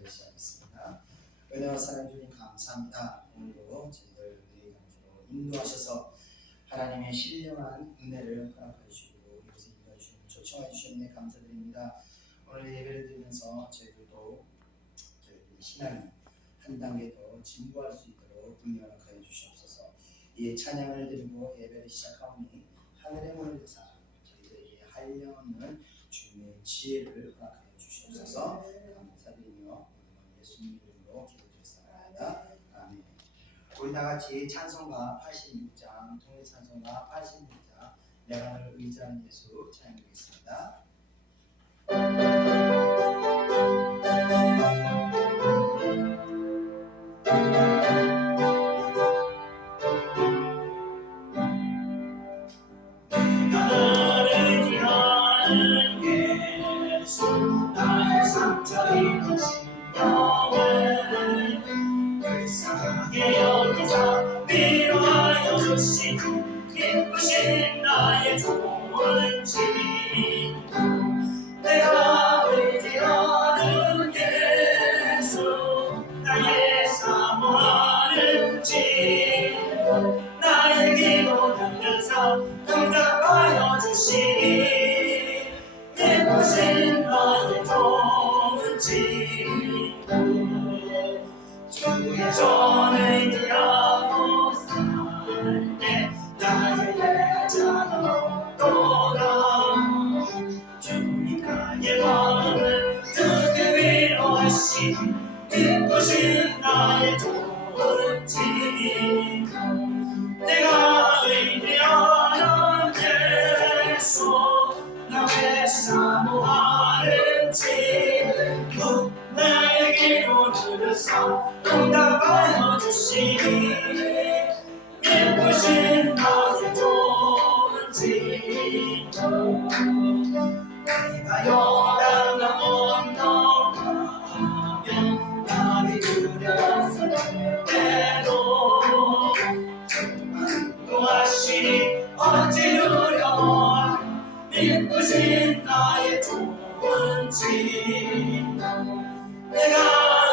기도를 시작하겠습니다. 은혜와 사랑 주님 감사합니다. 오늘도 저희들 은혜의 강주로 인도하셔서 하나님의 신령한 은혜를 허락해 주시고 이곳에 인도해 주시고 초청해 주셨네 감사드립니다. 오늘 예배를 드리면서 저희들도 저희들의 신앙이 한 단계 더 진보할 수 있도록 은혜 허락하여 주시옵소서. 이 찬양을 드리고 예배를 시작하오니 하늘의 문을 여사 저희들에게 한량없는 주님의 지혜를 허락하여 주시옵소서. 감사드리며 예수님 이름으로 기도드렸습니다. 아멘. 우리 다같이 찬송가 86장 통일 찬송가 86장 내가 너를 의지하는 예수 찬양드리겠습니다. 기쁘신 나의 좋은 친구 내가 의지하는 예수 나의 사모하는 친구 나의 기도 들으사 응답하여 주시니 기쁘신 나의 좋은 친구 주의 손을 의지하고 살 때 나의 예자가 또다 주님 나의 마음을 크게 위로하시니 기쁘신 나의 좋은 친구 내가 의지하는 예수 나의 사모하는 친구 나의 기도 들으사 응답하여 주시니 기쁘신 나의 좋은 친구 내가 요단강 건너가면 나비 두려웠을 때도 인도하시니 어찌 두려워하냐 기쁘신 나의 좋은 친구 내가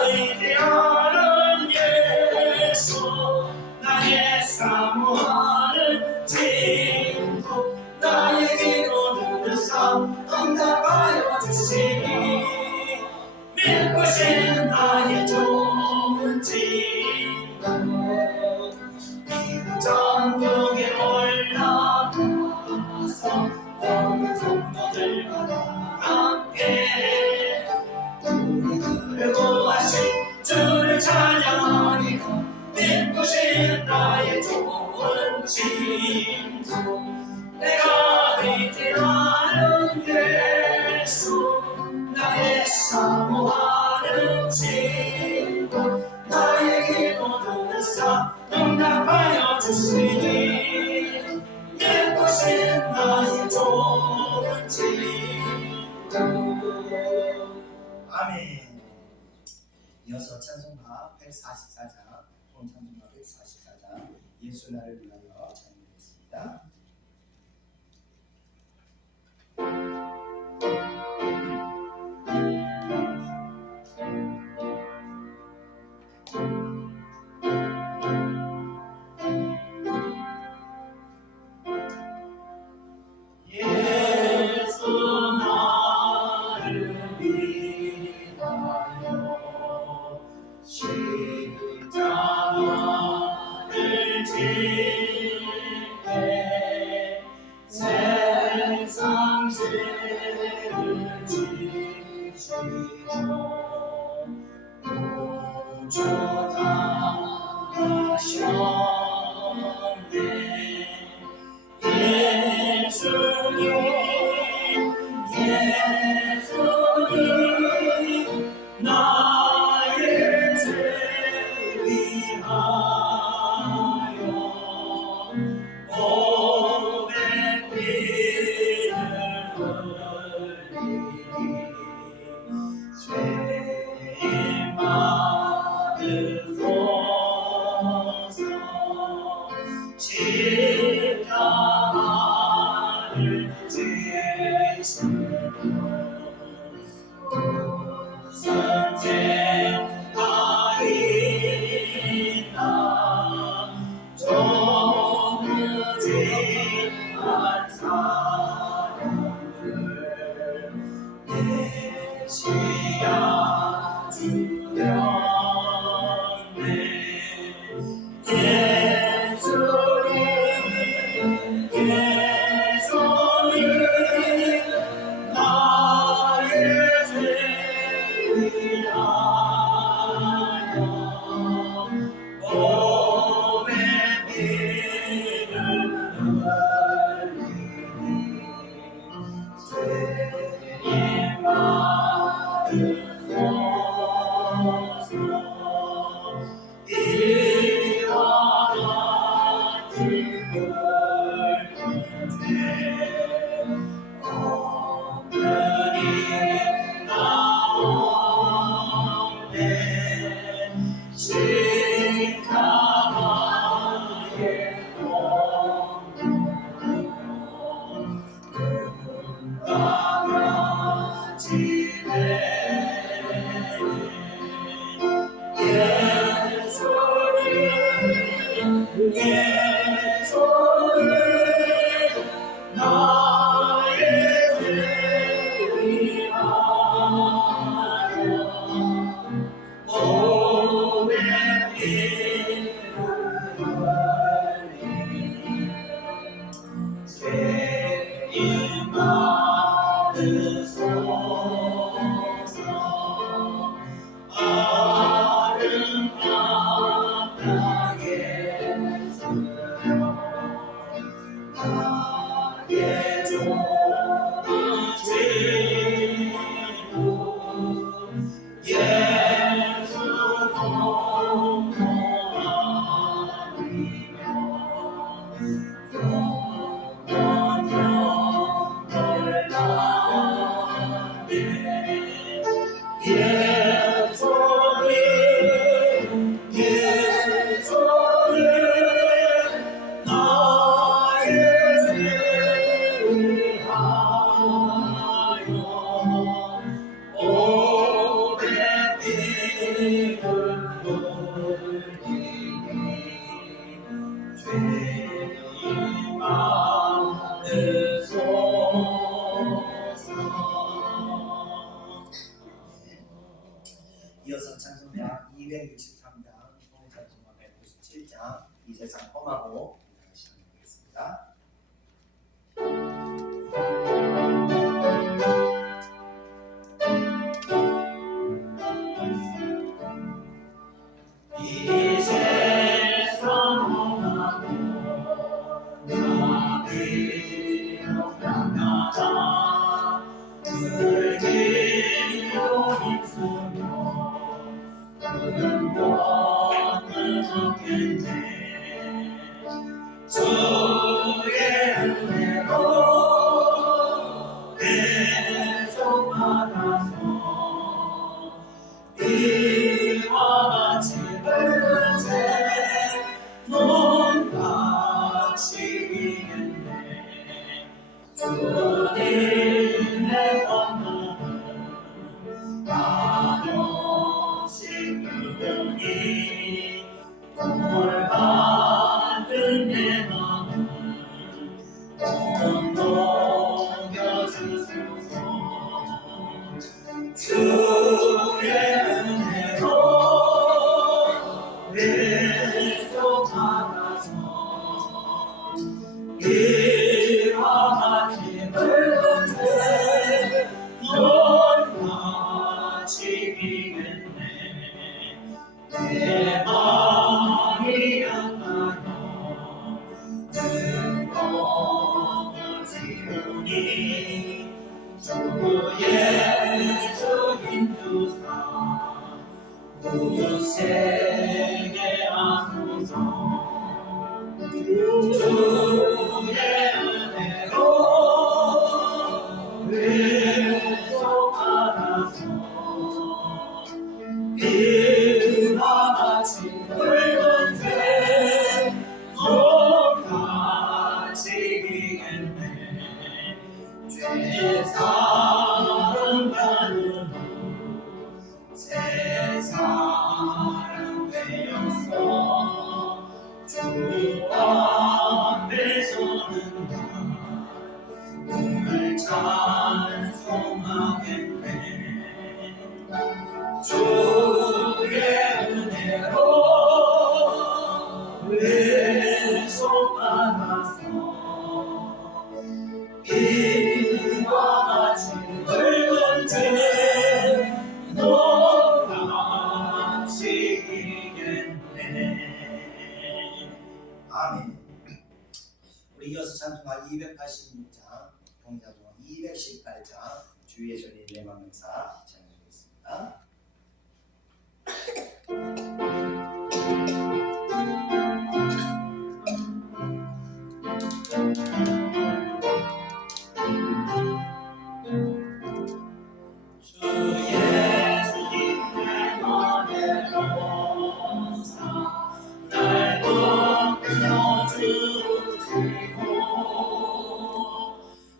의지하는 예수 나의 사모하는 친구 나의 기도 들으사 응답하여 주시니 기쁘신 나의 좋은 친구 전국에 올라가서 모든 성도들과 함께 우리들을 구하신 주를 찬양하니 기쁘신 나의 좋은 친구 내가 의지하는 예수 나의 사모하는 친구 나의 기도 들으사 응답하여 주시니 기쁘신 나의 좋은 친구 아멘. 이어서 찬송가 144장 찬송가 144장 예수 나를 위하여 찬양드리겠습니다. 십자가를 지게 세상 죄를 지시고 구조당하셨네 예수님 나의 죄 위하여 몸에 피를 흘리니 죄인 받으시고 이어서 찬송가 263장, 찬송가 197장, 이 세상 험하고 시작하겠습니다. 이 세상 험하고 가비록하다 불길도 힘쓰며 푸른 꽃을 얻겠네. 주의 은혜로 계속 받아서 이와 같이 붉은 새논 같이 이겠네. 주님의 권능은 한없이 크니 뭘 받은 내 마음을 꼭 녹여주소서. 주의 은혜로 계속 받아서 이와 같이 붉은 새논 같이 이겠네. 내 마음이 약하여 즐거워 지우니 주 예수 인도사 굳세게 하소서. 주의 은혜로 계속 알아서 이와 같이 붉은 새논 같이 이겠네. 죄 사랑하는 새 사랑 되었어. 주 앞에 서는 날 찬송하겠네. 주 아멘. 우리 이어서 찬송가 286장, 동자송가 218장 주 예수님 내 만명사 찬양하겠습니다.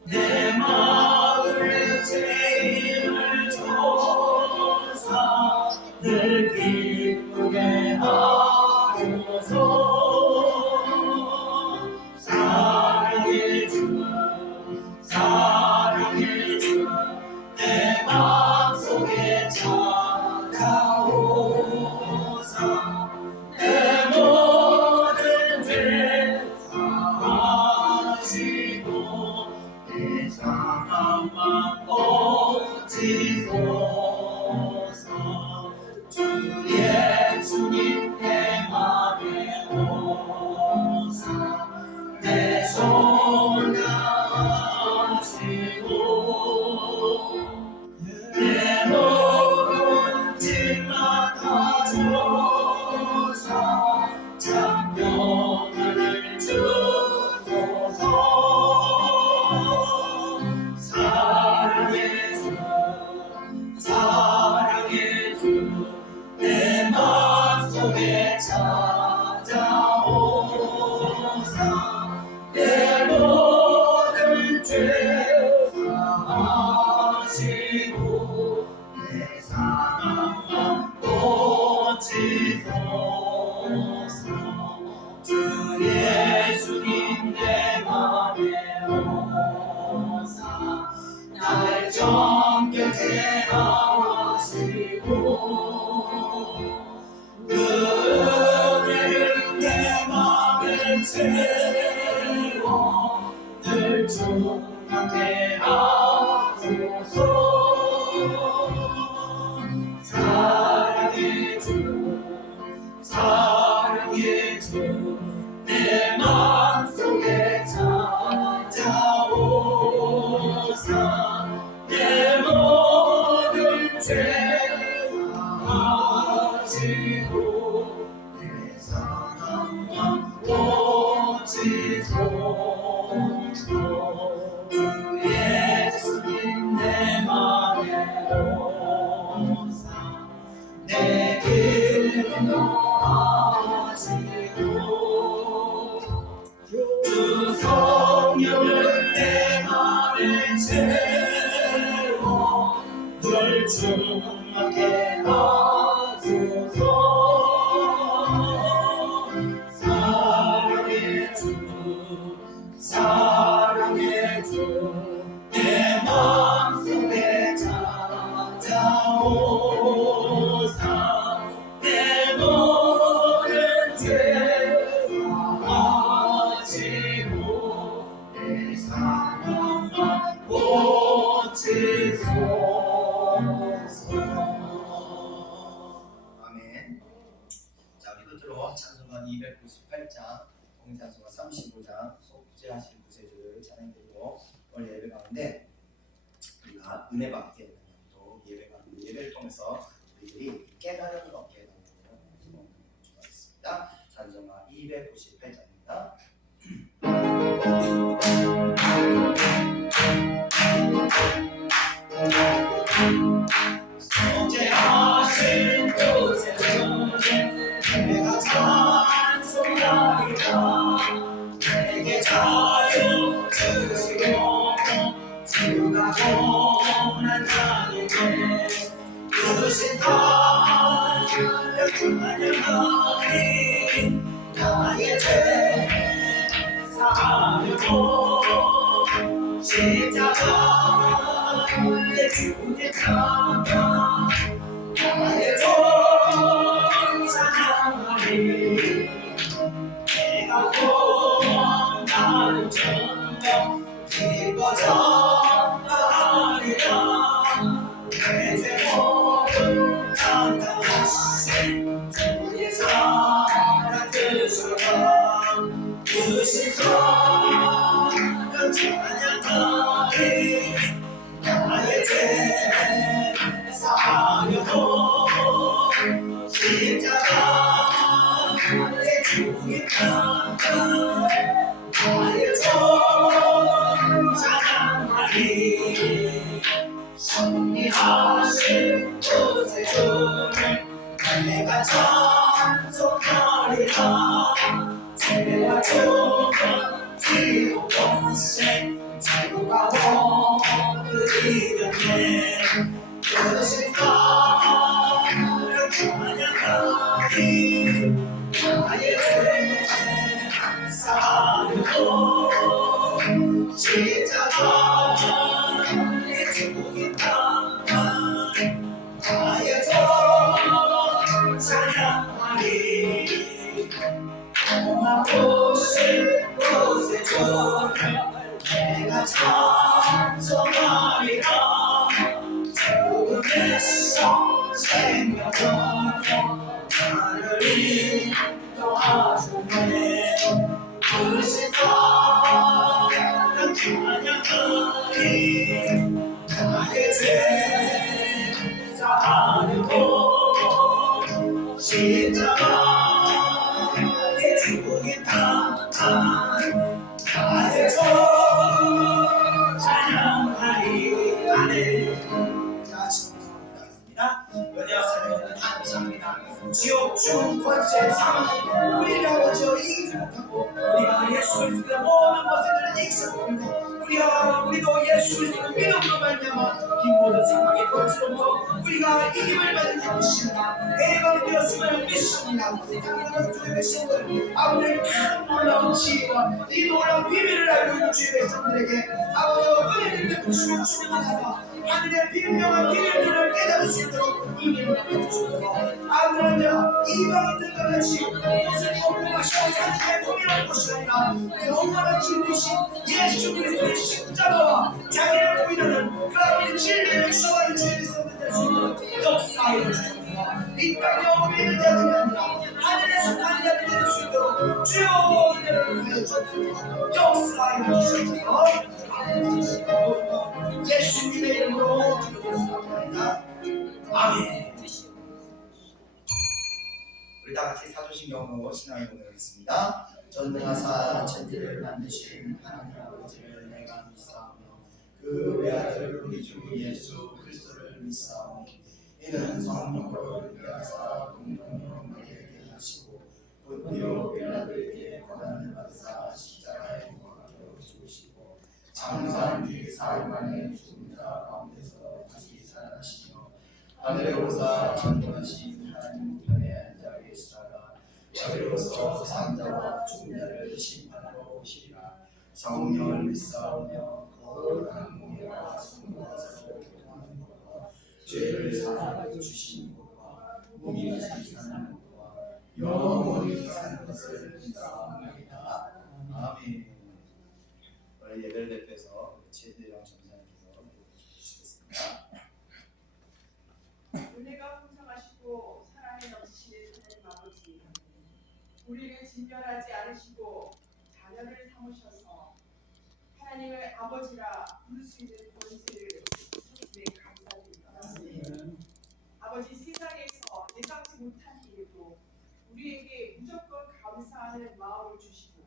내 마음에 죄인을 줘서 늘 기쁘게 하소서. 사랑해 주, 사랑해 주, 내 마음속에 찾아오사. 내 모든 죄 사하시고 내 사랑만 고치소서. 주 예수님 내 맘에 오사 내 손 나으시고 내 모든 짐 맡아줘서 참 평안을 주소서. 사랑해 주, 사랑해 주, 내 마음속에 찾아오사. 내 모든 죄 사하시고 내 사랑만 고치소서. 주 예수님 내 맘에 오사 날 정결케 하시고 그 은혜를 내 맘에 채워 늘 충만케 하소서. 사랑해 주, 사랑해 주, 내 마음속에 찾아오사. 내 모든 죄 사하시고 내 사랑만 고치소서. 주 예수님 내 맘에 오사 내 길 인도하시고 주 성령을 내 맘에 채워 늘 충만케 하소서. 사랑해 주, 사랑해 주, 내 마음속에 찾아오사. 내 모든 죄 사하시고 내 사랑만 고치소서. 아멘. 자, 우리 끝으로 찬송가 298장, 동찬송가 35장 속죄하신 구세주를 찬양드리고 오늘 예배 가운데 우리가 은혜 받게 되는 또 예배 가운데 예배를 통해서 우리들이 깨달음을 얻게 되는 소망을 주겠습니다. 찬송가 298장입니다. 속죄하신 구세주님 내가 찬송하리라. 내게 자유 주시고 주가 고난자에게 주신 사랑 충만하니 나의 죄 사하려고 십자가에 주님 참아 나의 종 찬양하리. 내가 고난을 전혀 기뻐 전하리라. 내 죄 모두 감당하신 주의 사랑 그 사랑 나의 종 찬양하리 승리하신 구세 주를 내가 찬송하리라 죄와 죽음 지옥 원생 자유가 모두 이겼네 그것이 나를 찬양하리 나의 죄 사하려고 십자가에 죽이 당한 나의 종 찬양하리 고마우신 곳에 주를 내가 찬송하리라 죽음에서 생명으로 나를 인도하시네 그것이 나를 찬양하리 나의 죄 사하려고 십자가에 죽이 당한 나의 종 찬양하리 아멘. 자, 지금부터 올라가겠습니다. 연애와 사랑하는 감사합니다. 지옥, 죽음, 권세, 사망, 우리를 아버지여 이기지 못하고 우리가 예수 그리스도의 모든 것을 이기셨습니다. 우리도 예수 그리스도의 믿음으로 말미암아 이 모든 사망의 권세로부터 우리가 이김을 받은 것입니다. 해방되었음을 믿습니다. 사랑하는 주의 백성들, 아버지의 큰 놀라운 지혜와 이 놀라운 비밀을 알고 있는 주의 백성들에게 아버지의 은혜를 베푸시고 축복하사 하늘의 비밀명한 비밀들을 깨달을 수 있도록 은혜를 베푸시옵소서. 아버지 이방인들과 같이 옷을 입고 마시고 사는 게 고민할 것이 아니라 영원한 진리신 예수 그리스도의 십자가와 자기를 보이는 그 아버지 진리를 주장하는 주의 백성들 될 수 있도록 역사하여 주옵소서. 이 땅에 엎드리는 자들이 아니라 하늘에 속한 자들이 될 수 있도록 주여 은혜를 하여 주옵소서. 역사하여 주옵소서. 예수님의 이름으로 기도드렸습니다. 아멘. 우리 다 같이 사도신경으로 신앙을 고백하겠습니다. 전능하사 천지를 만드신 하나님 아버지를 내가 믿사오며 그 외아들 우리 주 예수 그리스도를 믿사오니 이는 성령으로 율법하사 공동으로 우리에게 하시고 본디오 빌라도에게 고난을 받으사 십자가에 못 박혀 죽으시고 장사한 뒤 사흘 만에 죽은 자 가운데서 다시 살아나시며 하늘에 오사 전능하신 하나님 우편에 앉아 계시다가 저리로서 산자와 죽은 자를 심판하러 오시리라. 성령을 믿사오며 거룩한 공예와 성령에서 교통하는 것과 죄를 사하여 주시는 것과 무기같이 사는 것과 영원히 사는 것을 믿사옵나이다. 아멘. 오늘 예배를 대표해서 최대영 전사님께서 해주시겠습니다. 은혜가 풍성하시고 사랑에 넘치시는 하나님 아버지, 우리를 진멸하지 않으시고 자녀를 삼으셔서 하나님을 아버지라 부를 수 있는 권세를 주시기에 감사드립니다. 아버지, 세상에서 예상치 못한 일에도 우리에게 무조건 감사하는 마음을 주시고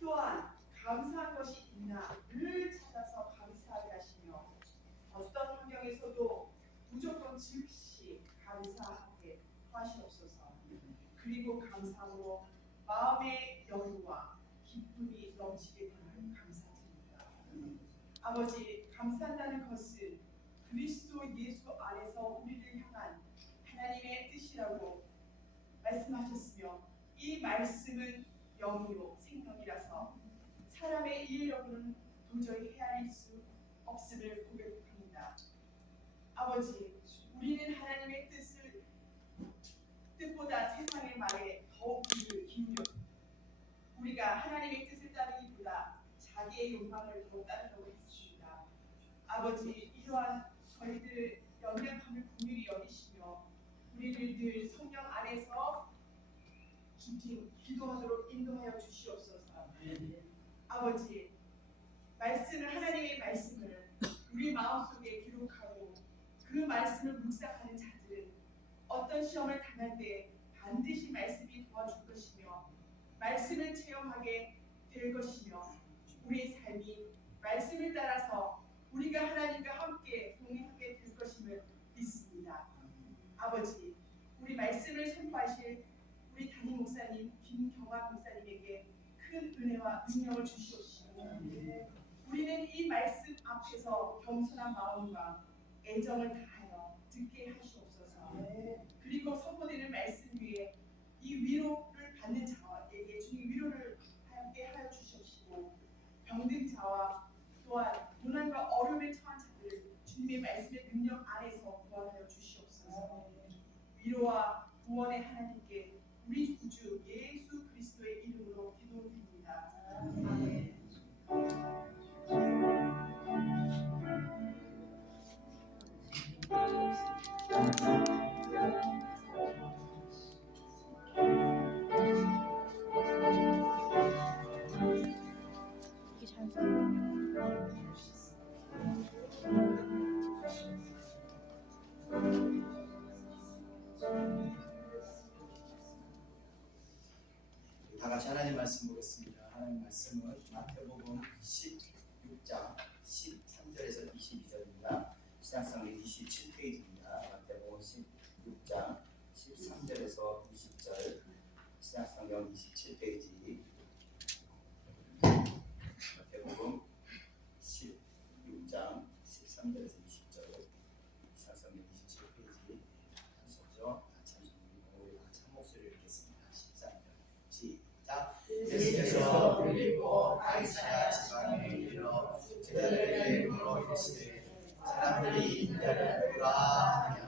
또한 감사한 것이 있나 늘 찾아서 감사하게 하시며 어떤 환경에서도 무조건 즉시 감사하게 하시옵소서. 그리고 감사함으로 마음의 여유와 기쁨이 넘치게 되는 감사드립니다. 아버지, 감사한다는 것은 그리스도 예수 안에서 우리를 향한 하나님의 뜻이라고 말씀하셨으며 이 말씀은 영이요 생명이라서 사람의 이해로는 도저히 헤아릴 수 없음을 고백합니다. 아버지, 우리는 하나님의 뜻보다 세상의 말에 더욱 귀를 기울여 우리가 하나님의 뜻을 따르기보다 자기의 욕망을 더 따르려고 했습니다. 아버지, 이러한 저희들 연약함을 긍휼히 여기시며 우리를 늘 성령 안에서 깊이 기도하도록 인도하여 주시옵소서. 아버지, 하나님의 말씀을 우리 마음속에 기록하고 그 말씀을 묵상하는 자들은 어떤 시험을 당할 때 반드시 말씀이 도와줄 것이며 말씀을 체험하게 될 것이며 우리의 삶이 말씀을 따라서 우리가 하나님과 함께 동행하게 될 것임을 믿습니다. 아버지, 우리 말씀을 선포하실 우리 담임 목사님 김경환 목사님에게 큰 은혜와 능력을 주시옵시고 우리는 이 말씀 앞에서 겸손한 마음과 애정을 다하여 듣게 하시옵소서. 그리고 선포되는 말씀 위에 이 위로를 받는 자에게 주님 위로를 함께 하여 주시옵시고 병든 자와 또한 고난과 어려움에 처한 자들을 주님의 말씀의 능력 안에서 구원하여 주시옵소서. 위로와 구원의 하나님께 우리 구주 예수 그리스도의 이름으로 기도드립니다. 아멘. 다 같이 하나님 말씀 보겠습니다. 하나님 말씀은 마태복음 16장 13절에서 22절입니다. 신약성경 27페이지입니다. 마태복음 16장 13절에서 20절, 신약성경 27페이지. 마태복음 16장 13절에서 20절, 신약성경 27페이지 하셨죠? 우리 같이 한 목소리로 읽겠습니다. 13절 시작. 예수께서 빌립보 가이사랴 지방에 이르러 제자들에게 물어 이르시되 사람들이 인자를 누구라 하느냐.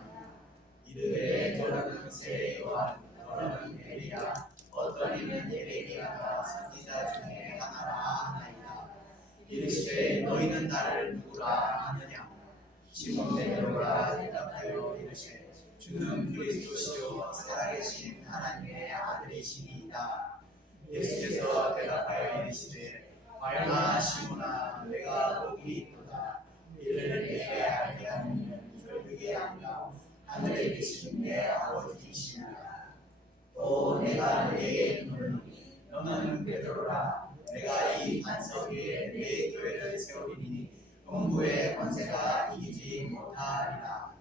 이르되 너는 새 요한, 너는 엘리야, 어떤 이는 예레미야가 선지자 중에 하나라 하나이다. 이르시되 너희는 나를 누구라 하느냐. 시몬 베드로가 대답하여 이르시되 주는 그리스도시요 살아계신 하나님의 아들이시니이다. 예수께서 대답하여 이르시되 말마 시몬아, 내가 복이 있도다. 이를 내게 알게 하는 이는 혈육이 아니라 하늘에 계신 내 아버지이시니라. 또 내가 너에게 이르노니 너는 베드로라. 내가 이 반석 위에 내 교회를 세우리니 음부의 권세가 이기지 못하리라.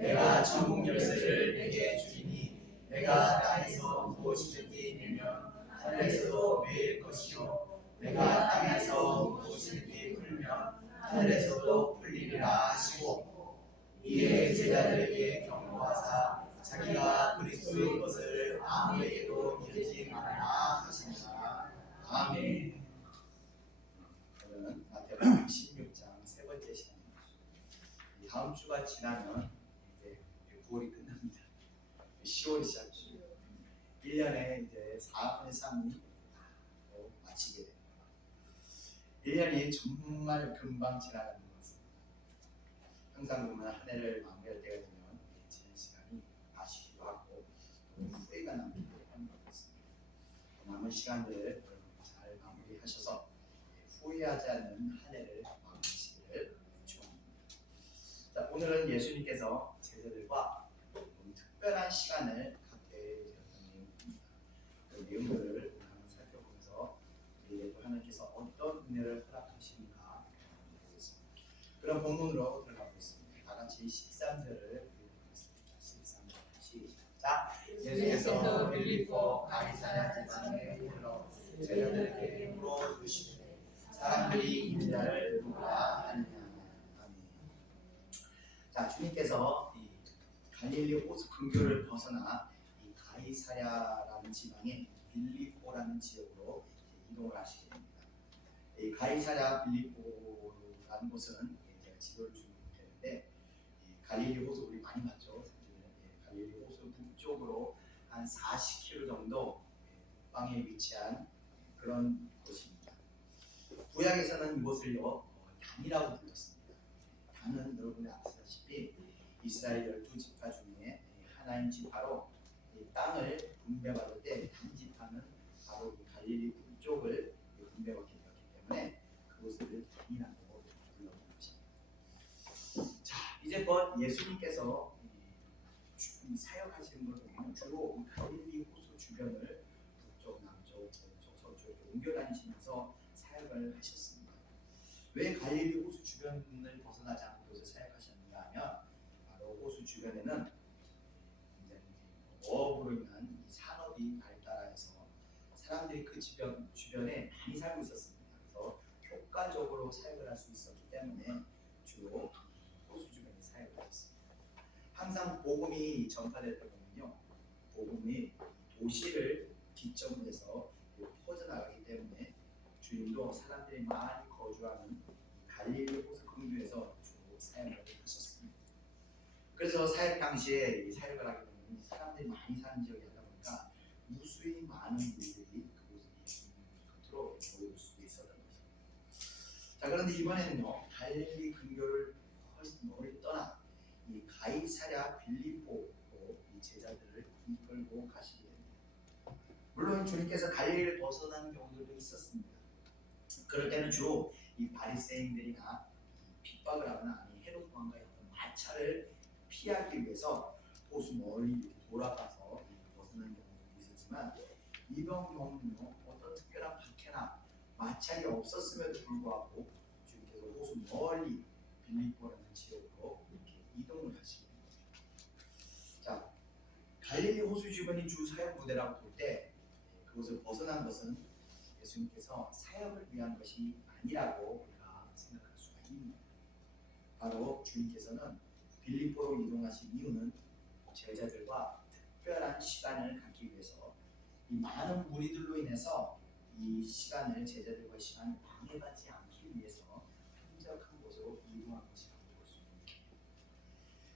내가 천국 열쇠를 내게 주리니 내가 땅에서 무엇이든지 내면 하늘에서도 매일 것이요 내가 땅에서 무엇이든지 풀면 하늘에서도 풀리리라 하시고 이에 제자들에게 경고하사 자기가 그리스도인 것을 아무에게도 이르지 말라 하시니라. 아멘. 오늘은 마태복음 16장 세 번째 시간입니다. 다음 주가 지나면 이제 9월이 끝납니다. 10월이 시작되죠. 1년에 이제 4분의 3이 마치게 됩니다. 1년이 정말 금방 지나가는 것 같습니다. 항상 보면 한 해를 마무리할 때가 되면 지난 시간이 아쉽기도 하고 후회가 남기도 하는 것 같습니다. 남은 시간들 여러분 잘 마무리하셔서 후회하지 않는 한 해를 마무리하시기를 축원합니다. 자, 오늘은 예수님께서 제자들과 특별한 시간을 갖게 되었던 내용입니다. 그 내용들을 한번 살펴보면서 우리에게도 하나님께서 어떤 은혜를 허락하시는가 보겠습니다. 그런 본문으로 들어가 보겠습니다. 다 같이 13절을 읽어보겠습니다. 13절 시작. 예수께서 빌립보 가이사랴 지방에 이르러 제자들에게 물어 이르시되 사람들이 인자를 누구라 하느냐. 아멘. 자, 주님께서 이 갈릴리 호수 근교를 벗어나 이 가이사랴라는 지방의 빌립보라는 지역으로 이동을 하시게 됩니다. 이 가이사랴 빌립보라는 곳은 제가 지도를 주고 있는데 갈릴리 호수 우리 많이 봤죠. 갈릴리 호수 북쪽으로 한 40km 정도 북방에 위치한 그런 곳입니다. 구약에서는 이곳을요 단이라고 불렀습니다. 단은 여러분이 아시다시피 이스라엘 12지파 중에 하나인 지파로 이 땅을 분배받을 때 단지파는 바로 이 갈릴리 북쪽을 분배받게 되었기 때문에 그곳을 단이라고 불렀던 것입니다. 자, 이제껏 예수님께서 사역하시는 것을 보면 주로 갈릴리 호수 주변을 북쪽, 남쪽, 저쪽 옮겨 다니시면서 사역을 하셨습니다. 왜 갈릴리 호수 주변을 벗어나지 않고 곳에 사역하셨는가 하면 바로 호수 주변에는 굉장히 어업으로 인한 이 산업이 발달해서 사람들이 그 주변에 많이 살고 있었습니다. 그래서 효과적으로 사역을 할 수 있었기 때문에 주로 호수 주변에 사역을 하셨습니다. 항상 복음이 전파될 때 보면요, 복음이 도시를 기점으로 해서 퍼져나가기 때문에 주님도 사람들이 많이 거주하는 갈릴리 호수 근교에서 주로 사역을 하셨습니다. 그래서 사역 당시에 이 사역을 하게 되면 사람들이 많이 사는 지역이 하다 보니까 무수히 많은 이들이 그곳에 예수님 곁으로 모일 수 있었던 것입니다. 자, 그런데 이번에는요, 갈릴리 근교를 훨씬 멀리 떠나 이 가이사랴 빌립보로 이 제자들을 이끌고 가시게 됩니다. 물론 주님께서 갈릴리를 벗어나는 경우들도 있었습니다. 그럴 때는 주로 이 바리새인들이나 핍박을 하거나 헤롯 왕과의 어떤 마찰을 피하기 위해서 호수 멀리 이렇게 돌아가서 벗어나는 경우도 있었지만 이번 경우는요, 어떤 특별한 박해나 마찰이 없었음에도 불구하고 주님께서 호수 멀리 빌립보라는 지역으로 이렇게 이동을 하시게 됩니다. 자, 갈릴리 호수 주변이 주 사역 무대라고 볼 때 그것을 벗어난 것은 예수님께서 사역을 위한 것이 아니라고 우리가 생각할 수가 있습니다. 바로 주님께서는 빌립보로 이동하신 이유는 제자들과 특별한 시간을 갖기 위해서 이 많은 무리들로 인해서 이 시간을 제자들과의 시간을 방해받지 않기 위해서 한적한 곳으로 이동한 것이라고 볼 수 있습니다.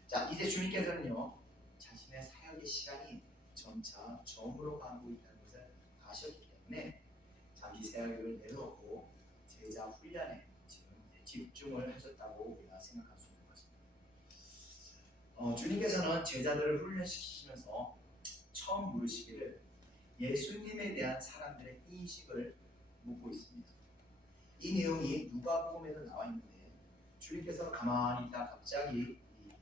자, 이제 주님께서는요, 자신의 사역의 시간이 점차 저물어 가고 있다는 것을 아셨기 때문에 잠시 사역을 내려놓고 제자 훈련에 지금 집중을 하셨다고 우리가 생각할 수 있는 것입니다. 주님께서는 제자들을 훈련시키시면서 처음 물으시기를 예수님에 대한 사람들의 인식을 묻고 있습니다. 이 내용이 누가복음에도 나와 있는데 주님께서 가만히 있다 갑자기 이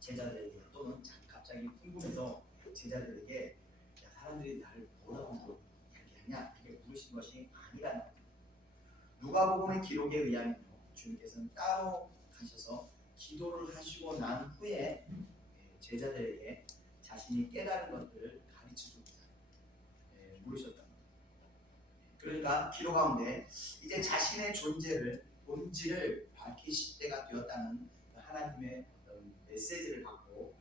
제자들에게 또는 갑자기 궁금해서 제자들에게 야, 사람들이 나를 뭐라고 얘기하냐 이렇게 물으신 것이 아니라는 겁니다. 누가복음의 기록에 의하면 주님께서는 따로 가셔서 기도를 하시고 난 후에 제자들에게 자신이 깨달은 것들을 가르쳐주고자 물으셨던 겁니다. 그러니까 기록 가운데 이제 자신의 존재를 본질을 밝히실 때가 되었다는 하나님의 어떤 메시지를 받고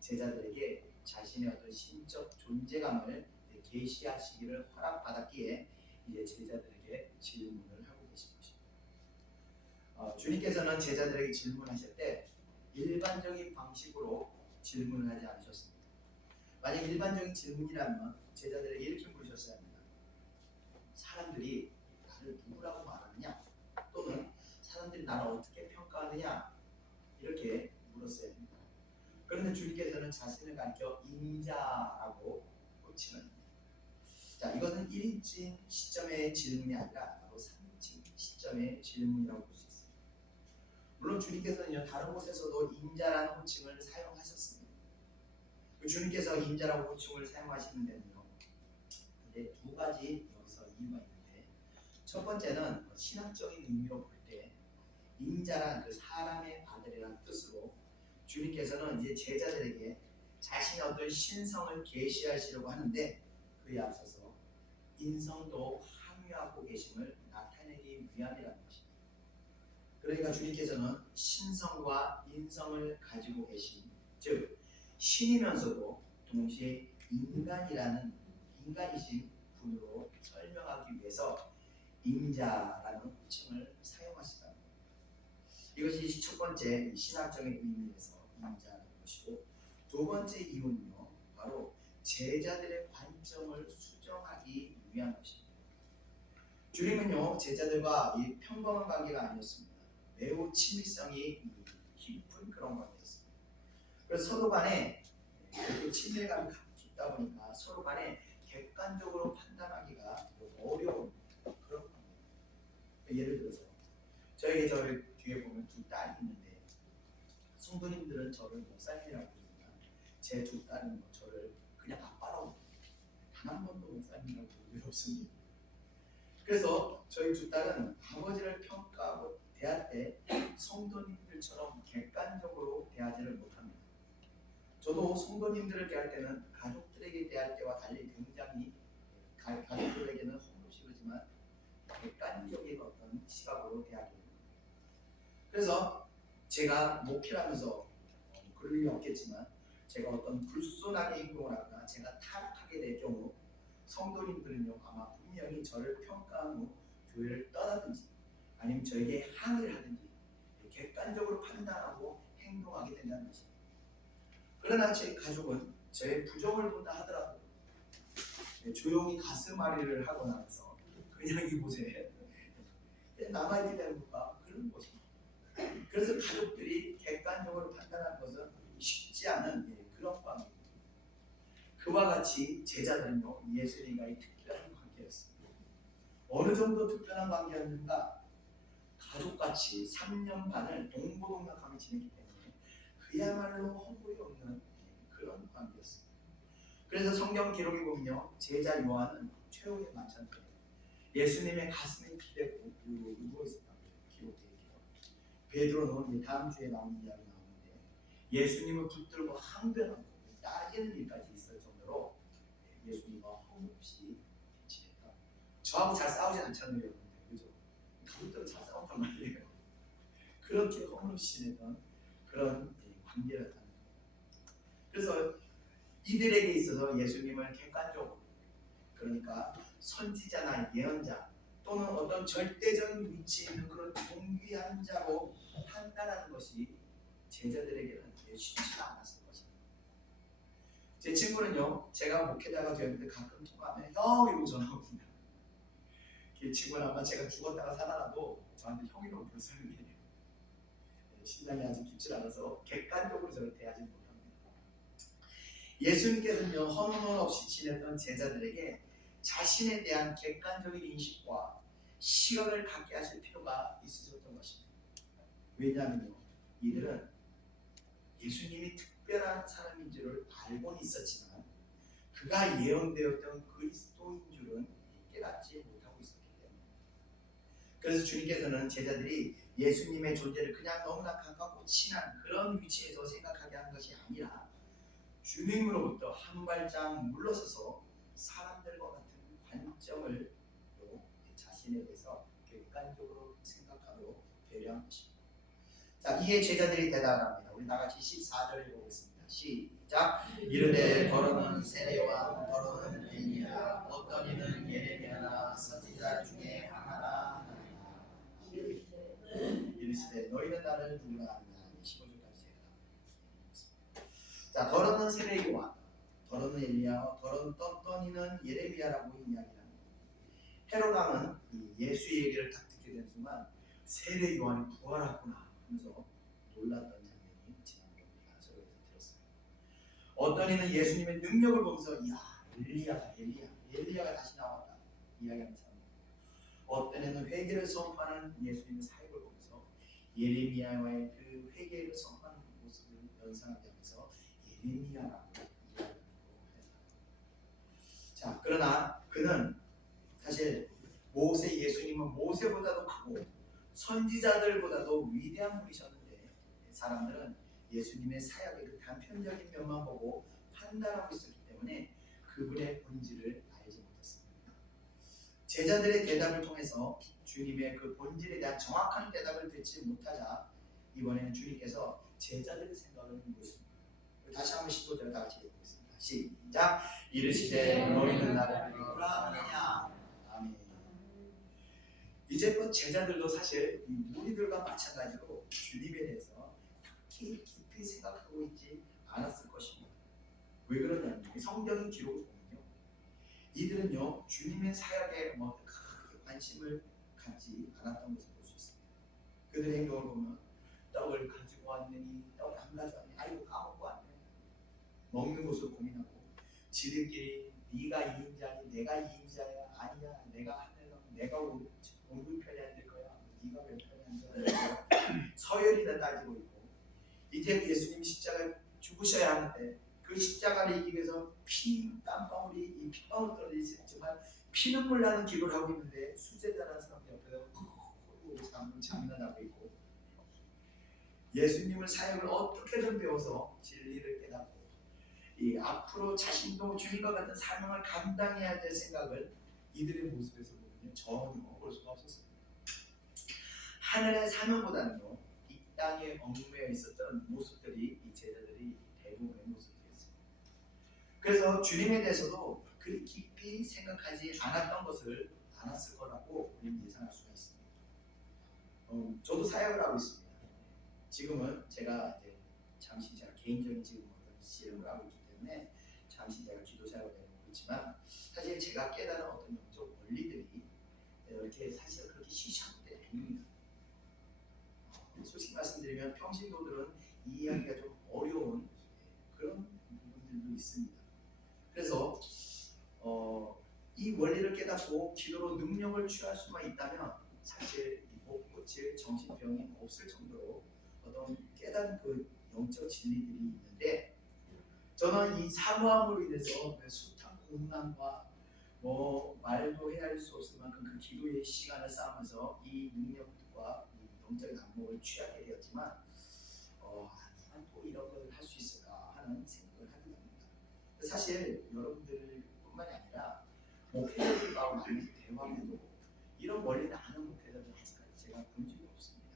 제자들에게 자신의 어떤 신적 존재감을 계시하시기를 허락받았기에 이제 제자들에게 질문을 하고 계신 것입니다. 주님께서는 제자들에게 질문하실 때 일반적인 방식으로 질문을 하지 않으셨습니다. 만약 일반적인 질문이라면 제자들에게 이렇게 물으셨어야 합니다. 사람들이 나를 누구라고 말하느냐, 또는 사람들이 나를 어떻게 평가하느냐 이렇게 물었어야 합니다. 그런데 주님께서는 자신을 가리켜 인자라고 호칭을 합니다. 자, 이것은 1인칭 시점의 질문이 아니라 바로 3인칭 시점의 질문이라고 볼 수 있습니다. 물론 주님께서는 다른 곳에서도 인자라는 호칭을 사용하셨습니다. 주님께서 인자라고 호칭을 사용하시는 데는요, 근데 두 가지 여기서 이유가 있는데, 첫 번째는 신학적인 의미로 볼 때 인자란 그 사람의 아들이라는 뜻으로 주님께서는 이제 제자들에게 자신의 어떤 신성을 계시하시려고 하는데 그에 앞서서 인성도 함유하고 계심을 나타내기 위함이라는 것입니다. 그러니까 주님께서는 신성과 인성을 가지고 계신, 즉 신이면서도 동시에 인간이신 분으로 설명하기 위해서 인자라는 호칭을 사용하시다. 이것이 첫 번째 신학적인 의미에서 인자라는 것이고, 두 번째 이유는요, 바로 제자들의 관점을 수정하기 위한 것입니다. 주님은요, 제자들과 이 평범한 관계가 아니었습니다. 매우 친밀성이 깊은 그런 관계였습니다. 그래서 서로 간에 친밀감이 깊다 보니까 서로 간에 객관적으로 판단하기가 어려운 그런 관계입니다. 예를 들어서 저희 뒤에 보면 두 딸이 있는데 성도님들은 저를 목사님이라고 부르지만 제 두 딸은 저를 그냥 아빠라고 부릅니다. 단 한 번도 목사님이라고 본 적 없습니다. 그래서 저희 두 딸은 아버지를 평가하고 대할 때 성도님들처럼 객관적으로 대하지를 못합니다. 저도 성도님들을 대할 때는 가족들에게 대할 때와 달리 굉장히 가족들에게는 험불시르지만 객관적인 어떤 시각으로 대하게 됩니다. 그래서 제가 목회를 하면서 그럴 일이 없겠지만 제가 어떤 불순하게 행동을 하거나 제가 타락하게 될 경우 성도님들은요 아마 분명히 저를 평가한 후 교회를 떠나든지 아니면 저에게 항의를 하든지 객관적으로 판단하고 행동하게 된다는 것입니다. 그러나 제 가족은 저의 부정을 본다 하더라도 조용히 가슴앓이를 하고 나서 그냥 이곳에 남아있게 되는 것과 그런 것입니다. 그래서 가족들이 객관적으로 판단하는 것은 쉽지 않은 그런 관계입니다. 그와 같이 제자들은요 예수님과의 특별한 관계였습니다. 어느 정도 특별한 관계였는가? 가족같이 3년 반을 동고동락하며 지냈기 때문에 그야말로 허물이 없는 그런 관계였습니다. 그래서 성경 기록에 보면요 제자 요한은 최후의 만찬 때 예수님의 가슴에 기대고 누워 있었다고 기록되어 있고요. 베드로는 다음 주에 나오는 이야기 나오는데 예수님을 붙들고 항변하고 따지는 일까지 있을 정도로 예수님과 허물없이 지냈다. 저하고 잘 싸우진 않잖아요, 여러분들. 그죠? 가족들은 잘 싸웠단 말이에요. 그렇게 허물없이 지냈던 그런 관계였다는 거예요. 그래서 이들에게 있어서 예수님을 객관적으로 그러니까 선지자나 예언자 또는 어떤 절대적인 위치에 있는 그런 존귀한 자로 판단하는 것이 제자들에게는 쉽지가 않았을 것입니다. 제 친구는요 제가 목회자가 되었는데 가끔 통화하면 형 이러고 전화 옵니다. 그 친구는 아마 제가 죽었다가 살아나도 저한테 형이라고 부를 사람이에요. 신장이 아직 깊지 않아서 객관적으로 저를 대하지 못합니다. 예수님께서는요 허물 없이 지냈던 제자들에게 자신에 대한 객관적인 인식과 시각을 갖게 하실 필요가 있으셨던 것입니다. 왜냐하면요 이들은 예수님이 특별한 사람인 줄을 알고는 있었지만 그가 예언되었던 그리스도인 줄은 깨닫지 못하고 있었기 때문에 그래서 주님께서는 제자들이 예수님의 존재를 그냥 너무나 가깝고 친한 그런 위치에서 생각하게 하는 것이 아니라 주님으로부터 한 발짝 물러서서 사람들과 같은 관점을 자신에 대해서 객관적으로 생각하도록 배려한 것입니다. 자, 이에 제자들이 대답을 합니다. 우리 다같이 14절을 보겠습니다. 시작. 이르되 더러는 세례와 더러는 엘리야 어떤 이는 예레미야나 선지자 중에 하나라 하나이다. 이르시되 너희는 나를 누구라 하느냐. 15절까지 제가 자, 더러는 세례 요한 더러는 엘리야 더러는 어떤 이는 예레미야라고 이야기합니다. 헤롯 왕은 예수의 얘기를 딱 듣게 된 순간 세례 요한이 부활했구나 하면서 놀랐던 장면이 지난번에 우리가 서로에서 들었어요. 어떤 이는 예수님의 능력을 보면서 이야 엘리야가 다시 나왔다 이야기하는 사람입니다. 어떤 이는 회개를 선포하는 예수님의 사역을 보면서 예레미야와의 그 회개를 선포하는 모습을 연상하게 하면서 예레미야라고 이야기하고 했다. 자, 그러나 그는 사실 예수님은 모세보다도 크고 선지자들보다도 위대한 분이셨는데 사람들은 예수님의 사역의 그 단편적인 면만 보고 판단하고 있었기 때문에 그분의 본질을 알지 못했습니다. 제자들의 대답을 통해서 주님의 그 본질에 대한 정확한 대답을 듣지 못하자 이번에는 주님께서 제자들의 생각을 묻습니다. 다시 한번 15절을 다 같이 읽어보겠습니다. 시작. 이르시되 너희는 나를 누구라 하느냐. 아멘. 이제껏 제자들도 사실 이 무리들과 마찬가지로 주님에 대해서 딱히 깊이 생각하고 있지 않았을 것입니다. 왜 그러냐면 성경의 기록을 보면요, 이들은요 주님의 사역에 크게 관심을 갖지 않았던 것을 볼 수 있습니다. 그들의 행동을 보면 떡을 가지고 왔느니 떡을 안 가져왔니? 아이고 까먹고 왔네. 먹는 것을 고민하고 지들끼리 네가 2인자니 내가 2인자야 아니야 내가 하늘로 내가 오른편에 앉을 거야 네가 왼편에 앉을 거야 서열이나 따지고 있고 이제 예수님 십자가에 죽으셔야 하는데 그 그 십자가를 이기기 위해서 피 땀방울이 이 핏방울 떨어지지 정말 피눈물 나는 기도를 하고 있는데 수제자라는 사람 옆에서 장난하고 있고 예수님을 사역을 어떻게든 배워서 진리를 깨닫고 이 앞으로 자신도 주님과 같은 사명을 감당해야 될 생각을 이들의 모습에서 보면 전혀 볼 수가 없었습니다. 하늘의 사명보다는요 이 땅에 얽매여 있었던 모습들이 이 제자들이 대부분의 모습이었습니다. 그래서 주님에 대해서도 그리 깊이 생각하지 않았던 것을 않았을 거라고 우리는 예상할 수가 있습니다. 저도 사역을 하고 있습니다. 지금은 제가 이제 잠시 제가 개인적인 지금 어떤 실험을 하고 있기 때문에 잠시 제가 기도 사역을 해보고 있지만 사실 제가 깨달은 어떤 영적 원리들이 이렇게 사실 그렇게 쉬쉬한 게 아닙니다. 솔직히 말씀드리면 평신도들은 이해하기가 좀 어려운 그런 부분들도 있습니다. 그래서 이 원리를 깨닫고 기도로 능력을 취할 수만 있다면 사실 못 고칠 정신병이 없을 정도로 어떤 깨닫은 그 영적 진리들이 있는데 저는 이 사모함으로 인해서 숱한 고난과 말도 헤아릴 수 없을 만큼 그 기도의 시간을 쌓으면서 이 능력과 이 영적인 안목을 취하게 되었지만 난 또 이런 걸 할 수 있을까 하는 생각을 하게 됩니다. 사실 여러분들뿐만이 아니라 목회자들하고 많이 대화해도 이런 원리는 아는 목회자들 아직까지 제가 본 적이 없습니다.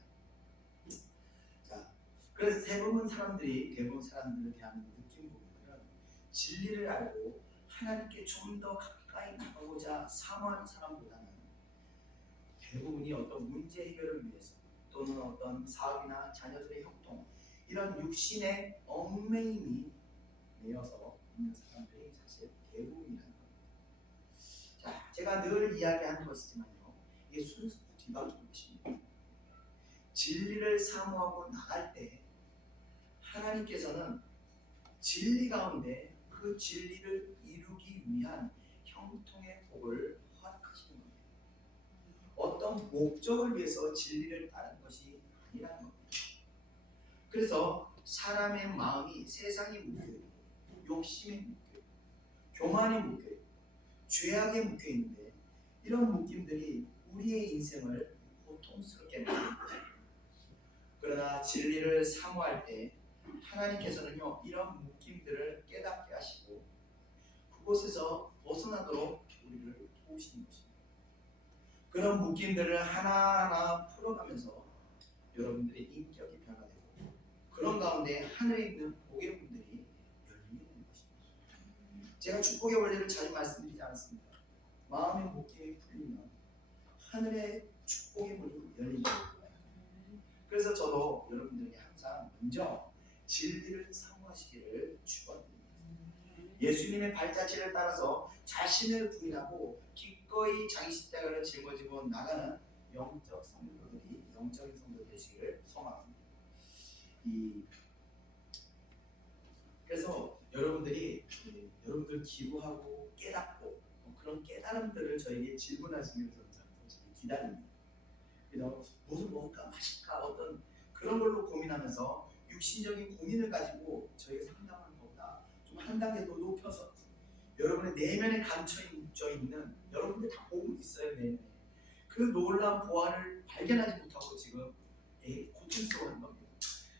자, 그래서 대부분 사람들을 대하는 느낌 보면은 진리를 알고 하나님께 좀 더 가까이 나가고자 사모하는 사람보다는 대부분이 어떤 문제 해결을 위해서 또는 어떤 사업이나 자녀들의 협동 이런 육신의 얽매임이 매여서 있는 사람들이 사실 대부분이라는 겁니다. 자, 제가 늘 이야기하는 것이지만요, 이게 순수 뒤바뀌는 것입니다. 진리를 사모하고 나갈 때 하나님께서는 진리 가운데 그 진리를 이루기 위한 형통의 복을 허락하시는 겁니다. 어떤 목적을 위해서 진리를 따르는 것이 아니라는 겁니다. 그래서 사람의 마음이 세상에 묶여있고 욕심에 묶여있고 교만에 묶여있고 죄악에 묶여있는데 이런 묶임들이 우리의 인생을 고통스럽게 만드는 것입니다. 그러나 진리를 사모할 때 하나님께서는요 이런 묶임들을 깨닫게 하시고 그곳에서 벗어나도록 우리를 도우시는 것입니다. 그런 묶임들을 하나하나 풀어가면서 여러분들의 인격이 변화되고 그런 가운데 하늘에 있는 복의 문들이 열리게 되는 것입니다. 제가 축복의 원리를 자주 말씀드리지 않습니까? 마음의 묶임이 풀리면 하늘의 축복의 문이 열립니다. 그래서 저도 여러분들에게 항상 먼저 진리를 사모하시기를 축원합니다. 예수님의 발자취를 따라서 자신을 부인하고 기꺼이 자기 십자가를 짊어지고 나가는 영적인 성도 되시기를 소망합니다. 그래서 여러분들 기도하고 깨닫고 그런 깨달음들을 저에게 질문하시면서 솔직히 기다립니다. 그래서 무슨 먹을까 마실까 어떤 그런 걸로 고민하면서 육신적인 고민을 가지고 저에게 상담하는 것보다 좀 한 단계 더 높여서 여러분의 내면에 감춰 있는 여러분들 다 보고 있어요. 내면에 그 놀라운 보화를 발견하지 못하고 지금 고통스러워하는 겁니다.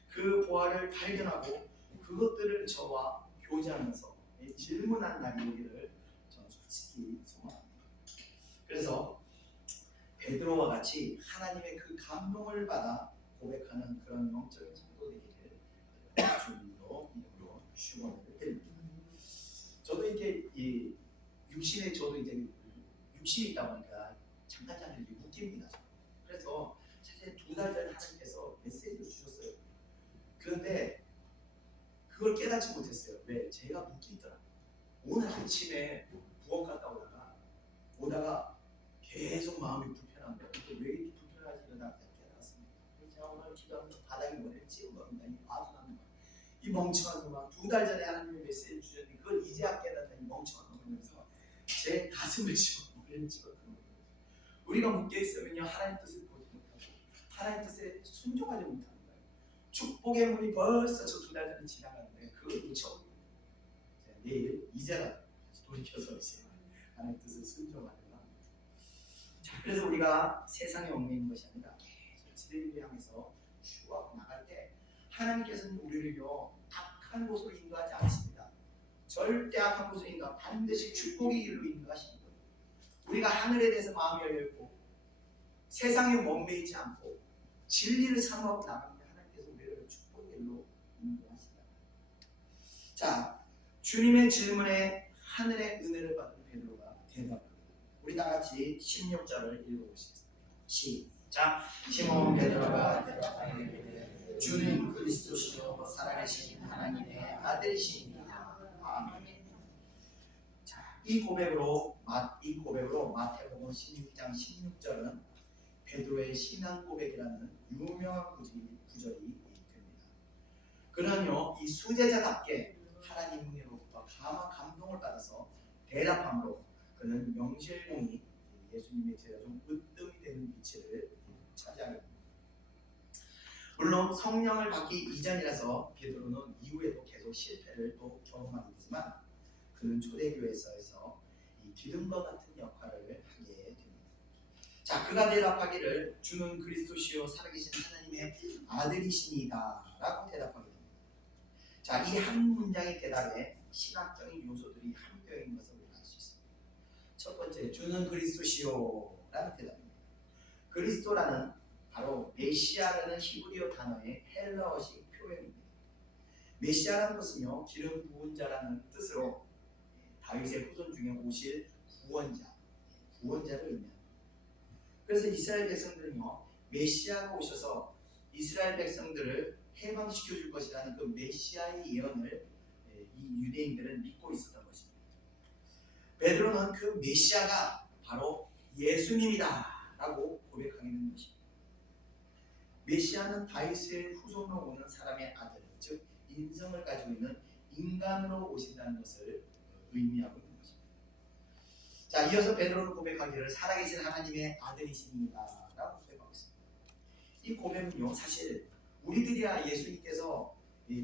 그 보화를 발견하고 그것들을 저와 교제하면서 질문한 날이 오기를 저는 솔직히 소망합니다. 그래서 베드로와 같이 하나님의 그 감동을 받아 고백하는 그런 영적인 성도 되기를 주님으로 이름으로 축원을 드립니다. 저도 이렇게 육신이 있다 보니까 잠깐 묶입니다. 그래서 사실 2달 전에 하나님께서 메시지를 주셨어요. 그런데 그걸 깨닫지 못했어요. 왜? 제가 묶여있더라고요. 오늘 아침에 부엌 갔다 오다가 계속 마음이 불편한 거예요. 왜 이렇게 불편하지? 이러다 깨달았습니다. 그래서 제가 오늘 기도하면서 바닥에 머리를 찍은 겁니다. 이 아둔한 놈, 이 멍청한 놈아. 2달 전에 하나님의 메시지를 주셨는데 그걸 이제야 깨닫는 이 멍청한 놈이면서 제 가슴을 치고 머리를 찍었던 거예요. 우리가 묶여있으면요 하나님 뜻을 보지 못하고 하나님 뜻에 순종하지 못하는 거예요. 축복의 문이 벌써 저 2달 전에 지나갔는데 그걸 놓쳐버립니다. 내일 이제라도 돌이켜서 이제 하나님의 뜻을 순종하려고 합니다. 자, 그래서 우리가 세상에 얽매이는 것이 아니라 계속 진리를 향해서 추구하고 나갈 때 하나님께서는 우리를요 악한 곳으로 인도하지 않으십니다. 절대 악한 곳으로 인도, 반드시 축복의 길로 인도하십니다. 우리가 하늘에 대해서 마음이 열려있고 세상에 얽매이지 않고 진리를 사모하고 나가면 하나님께서 우리를 축복의 길로 인도하신다. 자, 주님의 질문에 하늘의 은혜를 받은 베드로가 대답합니다. 우리 다 같이 16절을 읽어보시겠습니다. 시작. 시몬 베드로가 대답하되 주는 그리스도시요 살아계신 하나님의 아들이시니라. 아멘. 자, 이 고백으로 마태복음 16장 16절은 베드로의 신앙 고백이라는 유명한 구절이 됩니다. 그는요 이 수제자답게 하나님 은혜로부터 감화 감동을 받아서 대답함으로 그는 명실공히 예수님의 제자 중 으뜸이 되는 위치를 차지하게 됩니다. 물론 성령을 받기 이전이라서 베드로는 이후에도 계속 실패를 또 경험하게 되지만 그는 초대교회에서 이 기름과 같은 역할을 하게 됩니다. 자, 그가 대답하기를 주는 그리스도시요 살아계신 하나님의 아들이시니이다 라고 대답하게 됩니다. 자, 이 한 문장의 대답에 신학적인 요소들이 함유되어 있는 것을 우리가 알 수 있습니다. 첫 번째, 주는 그리스도시요 라는 대답입니다. 그리스도라는 바로 메시아라는 히브리어 단어의 헬라어식 표현입니다. 메시아라는 것은요 기름 부은 자라는 뜻으로 다윗의 후손 중에 오실 구원자를 의미합니다. 그래서 이스라엘 백성들은요 메시아가 오셔서 이스라엘 백성들을 해방시켜 줄 것이라는 그 메시아의 예언을 이 유대인들은 믿고 있었던 것입니다. 베드로는 그 메시아가 바로 예수님이다 라고 고백하게 되는 것입니다. 메시아는 다윗의 후손으로 오는 사람의 아들, 즉 인성을 가지고 있는 인간으로 오신다는 것을 의미하고 있는 것입니다. 자, 이어서 베드로는 고백하기를 살아계신 하나님의 아들이십니다 라고 고백하고 있습니다. 이 고백은요 사실 우리들이야 예수님께서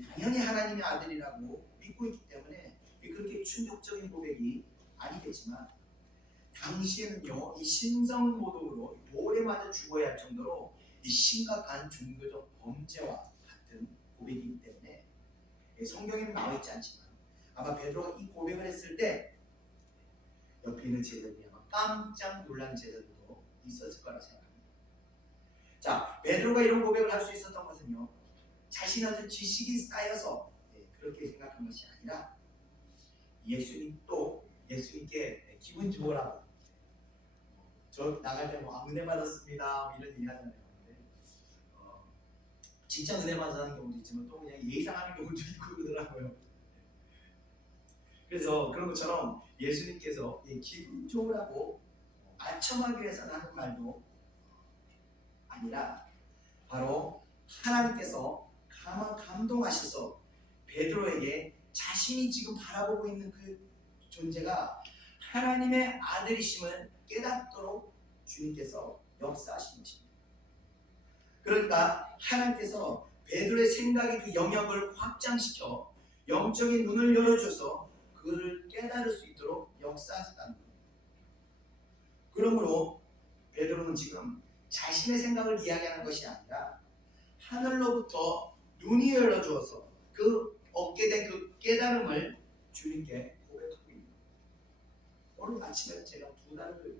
당연히 하나님의 아들이라고 믿고 있기 때문에 그렇게 충격적인 고백이 아니겠지만 당시에는요 이 신성 모독으로 돌에 맞아 죽어야 할 정도로 이 심각한 종교적 범죄와 같은 고백이기 때문에 성경에는 나와 있지 않지만 아마 베드로가 이 고백을 했을 때 옆에 있는 제자들이 아마 깜짝 놀라는 제자들도 있었을 거라 생각합니다. 자, 베드로가 이런 고백을 할 수 있었던 것은요 자신한테 지식이 쌓여서 그렇게 생각한 것이 아니라 예수님께 기분 좋으라고 저 나갈 때 뭐 은혜 받았습니다 뭐 이런 얘기 하잖아요. 진짜 은혜 받는 경우도 있지만 또 그냥 예상하는 경우도 있고 그러더라고요. 그래서 그런 것처럼 예수님께서 기분 좋으라고 아첨하기 위해서 하는 말도 아니라 바로 하나님께서 감동하셔서 베드로에게 자신이 지금 바라보고 있는 그 존재가 하나님의 아들이심을 깨닫도록 주님께서 역사하신 것입니다. 그러니까 하나님께서 베드로의 생각의 그 영역을 확장시켜 영적인 눈을 열어줘서 그를 깨달을 수 있도록 역사하셨다는 겁니다. 그러므로 베드로는 지금 자신의 생각을 이야기하는 것이 아니라 하늘로부터 눈이 열어주어서 그 얻게 된 그 깨달음을 주님께 고백하고 있는 겁니다. 오늘 아침에 제가 두 달 전에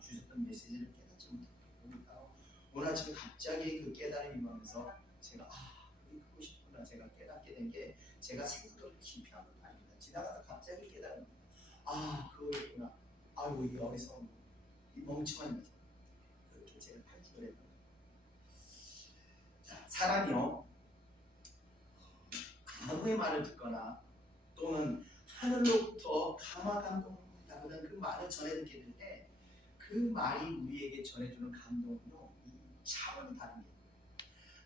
주셨던 메시지를 깨닫지 못하고 오늘 아침에 갑자기 그 깨달음이 임하면서 제가 그러고 싶구나 제가 깨닫게 된 게 제가 생각을 깊이 한 것도 아닙니다. 지나가다 갑자기 깨달은 그거였구나. 아이고 이 어리석은 이 멍청한 녀석 그렇게 제가 탄식을 했던 거예요. 자, 사람이요 아무의 말을 듣거나 또는 하늘로부터 감화감동이라는 그 말을 전해 듣게 될 때 그 말이 우리에게 전해주는 감동은요 차원이 다릅니다.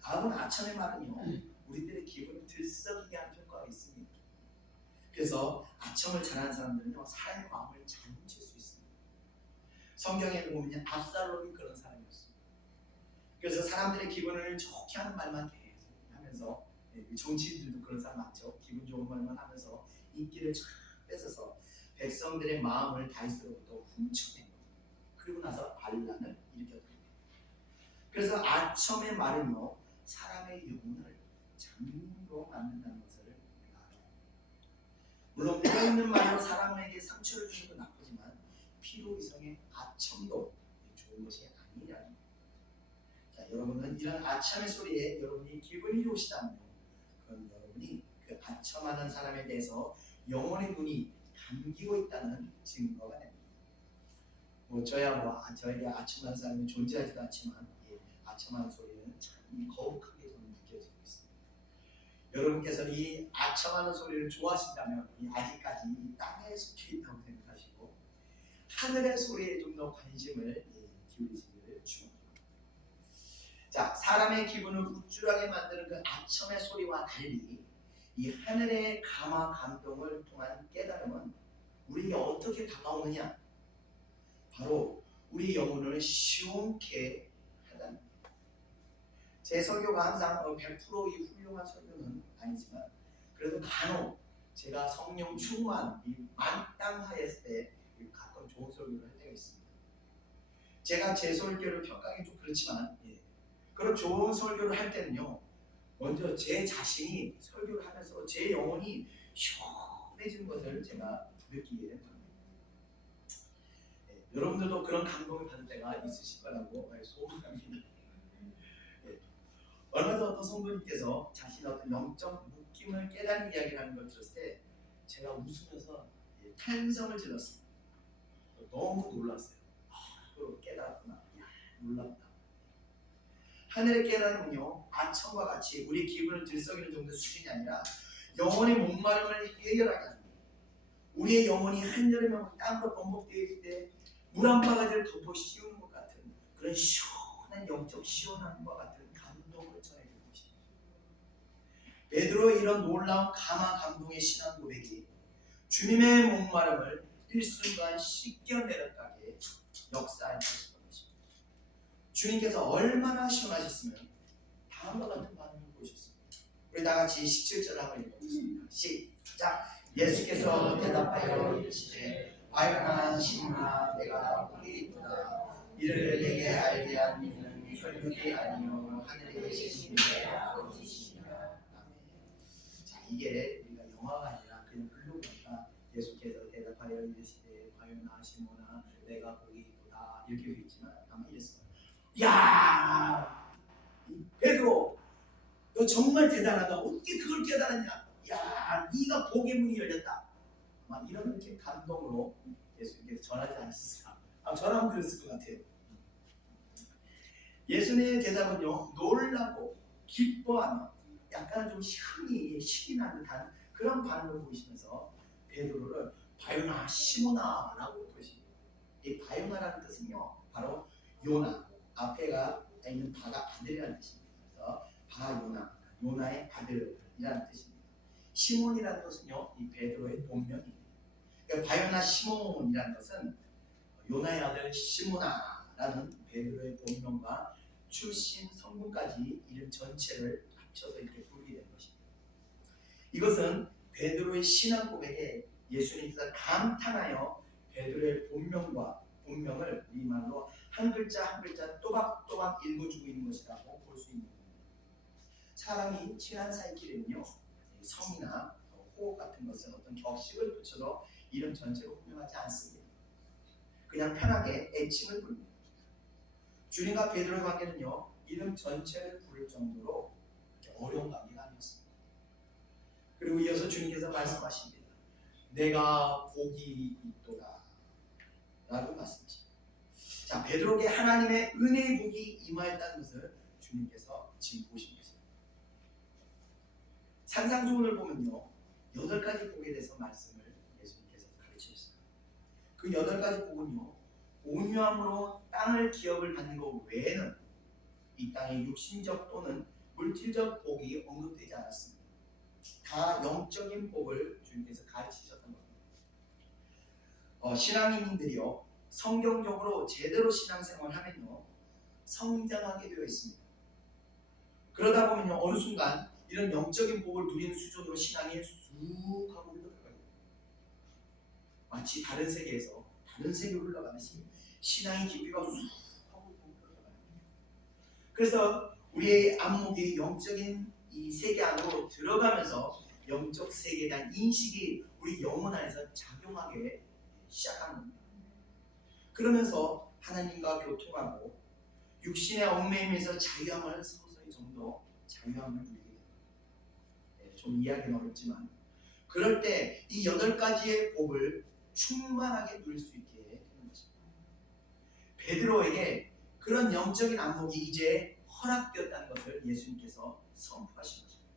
아첨의 말은요 우리들의 기분을 들썩이게 하는 효과가 있습니다. 그래서 아첨을 잘하는 사람들은요 사람의 마음을 잘 훔칠 수 있습니다. 성경에 보면 압살롬이 그런 사람이었습니다. 그래서 사람들의 기분을 좋게 하는 말만 계속 하면서 정치인들도 그런 사람 많죠. 기분 좋은 말만 하면서 인기를 쫙 뺏어서 백성들의 마음을 다윗으로부터 훔쳐낸 거예요. 그리고 나서 반란을 일으켰다. 그래서 아첨의 말은요, 사람의 영혼을 장님으로 만든다는 것을 알아요. 물론 뼈 있는 말로 사람에게 상처를 주는 건 나쁘지만 피로 이성의 아첨도 좋은 것이 아니라는. 자, 여러분은 이런 아첨의 소리에 여러분이 기분이 좋으시다면, 그럼 여러분이 그 아첨하는 사람에 대해서 영혼의 눈이 감기고 있다는 증거가 됩니다. 저에게 아첨하는 사람이 존재하지도 않지만, 아첨하는 소리는 참 거룩하게 저는 느껴지고 있습니다. 여러분께서 이 아첨하는 소리를 좋아하신다면 아직까지 이 땅에 속해 있다고 생각하시고 하늘의 소리에 좀 더 관심을 기울이시기를 축원합니다. 자, 사람의 기분을 우쭐하게 만드는 그 아첨의 소리와 달리 이 하늘의 감화 감동을 통한 깨달음은 우리에게 어떻게 다가오느냐? 바로 우리 영혼을 시원케 하다는. 제 설교가 항상 100% 이 훌륭한 설교는 아니지만 그래도 간혹 제가 성령 충만 만땅하였을 때 가끔 좋은 설교를 할 때가 있습니다. 제가 제 설교를 평가하기 좀 그렇지만 그런 좋은 설교를 할 때는요, 먼저 제 자신이 설교를 하면서 제 영혼이 시원해지는 것을 제가 느끼게 됩니다. 여러분들도 그런 감동을 받을 때가 있으실 거라고 소망합니다. 얼마 전 어떤 성도님께서 자신의 어떤 영적 묶임을 깨닫는 이야기를 하는 걸 들었을 때 제가 웃으면서 탄성을 질렀습니다. 너무 놀랐어요. 그걸 깨달았구나. 놀랍다. 하늘의 깨달음은요, 아첨과 같이 우리 기분을 들썩이는 정도의 수준이 아니라 영혼의 목마름을 해결하게 합니다. 우리의 영혼이 한여름에 땅으로 범벅되어 있을 때 물 한 바가지를 덮어 씌우는 것 같은 그런 시원한 영적 시원함과 같은 감동을 전해주는 것입니다. 베드로의 이런 놀라운 감화 감동의 신앙 고백이 주님의 목마름을 일순간 씻겨내렸다게 역사할 것입니다. 주님께서 얼마나 시원하셨으면 다음과 같은 반응을 보이셨습니다. 우리 다 같이 17절 한번 읽어보겠습니다. 시작. 예수께서 대답하여 이르시되 바요나 시몬아, 내가 보기 이쁘다. 이를 내게 알게 한 이는 혈육이 아니요 하늘에 계신 내 아버지시니라. 아멘. 자, 이게 우리가 영화가 아니라 그냥 글로그니까 예수께서 대답하여 이르시되 바요나 시몬아, 내가 보기 이쁘다. 이렇게 되어 있지만 아마 이랬어요. 야, 베드로, 너 정말 대단하다. 어떻게 그걸 깨달았냐? 야, 네가 복의 문이 열렸다. 막 이런 이렇게 감동으로 예수님께서 전하지 않으셨을까? 저라면 그랬을 것 같아요. 예수님의 대답은요, 놀라고 기뻐하며 약간 좀 신이 나는 듯한 그런 반응을 보이시면서 베드로를 바요나 시몬아라고 부르십니다. 이 바요나라는 뜻은요, 바로 요나, 앞에가 있는 바가 아들이라는 뜻입니다. 그래서 바요나, 요나의 아들이라는 뜻입니다. 시몬이라는 것은요, 이 베드로의 본명입니다. 그러니까 바요나 시몬이라는 것은 요나의 아들 시모나라는 베드로의 본명과 출신 성분까지 이름 전체를 합쳐서 이렇게 부르게 된 것입니다. 이것은 베드로의 신앙 고백에 예수님께서 감탄하여 베드로의 본명을 이 말로 한 글자 한 글자 또박또박 읽어주고 있는 것이라고 볼 수 있는 겁니다. 사람이 친한 사이끼리는요, 성이나 호흡 같은 것은 어떤 격식을 붙여서 이름 전체로 호명하지 않습니다. 그냥 편하게 애칭을 부릅니다. 주님과 베드로의 관계는요, 이름 전체를 부를 정도로 어려운 관계가 아니었습니다. 그리고 이어서 주님께서 말씀하십니다. 내가 복이 있도다 라고 말씀하십니다. 자, 베드로에게 하나님의 은혜의 복이 임하였다는 것을 주님께서 지금 보신 것입니다. 산상수훈을 보면요, 8가지 복에 대해서 말씀을 예수님께서 가르치셨습니다. 그 8가지 복은요, 온유함으로 땅을 기업을 받는 것 외에는 이 땅의 육신적 또는 물질적 복이 언급되지 않았습니다. 다 영적인 복을 주님께서 가르치셨던 겁니다. 신앙인들이요, 성경적으로 제대로 신앙생활을 하면요, 성장하게 되어 있습니다. 그러다 보면요, 어느 순간 이런 영적인 복을 누리는 수준으로 신앙이 쑥 하고 올라가요. 마치 다른 세계에서 다른 세계로 흘러가듯이 신앙의 깊이가 훅 하고 흘러가요. 그래서 우리의 안목이 영적인 이 세계 안으로 들어가면서 영적 세계에 대한 인식이 우리 영혼 안에서 작용하게 시작하는 겁니다. 그러면서 하나님과 교통하고 육신의 얽매임에서 자유함을 서서히 좀 더 자유함을 누리게 됩니다. 좀 이해하기는 어렵지만 그럴 때 이 8가지의 복을 충만하게 누릴 수 있게 되는 것입니다. 베드로에게 그런 영적인 안목이 이제 허락되었다는 것을 예수님께서 선포하신 것입니다.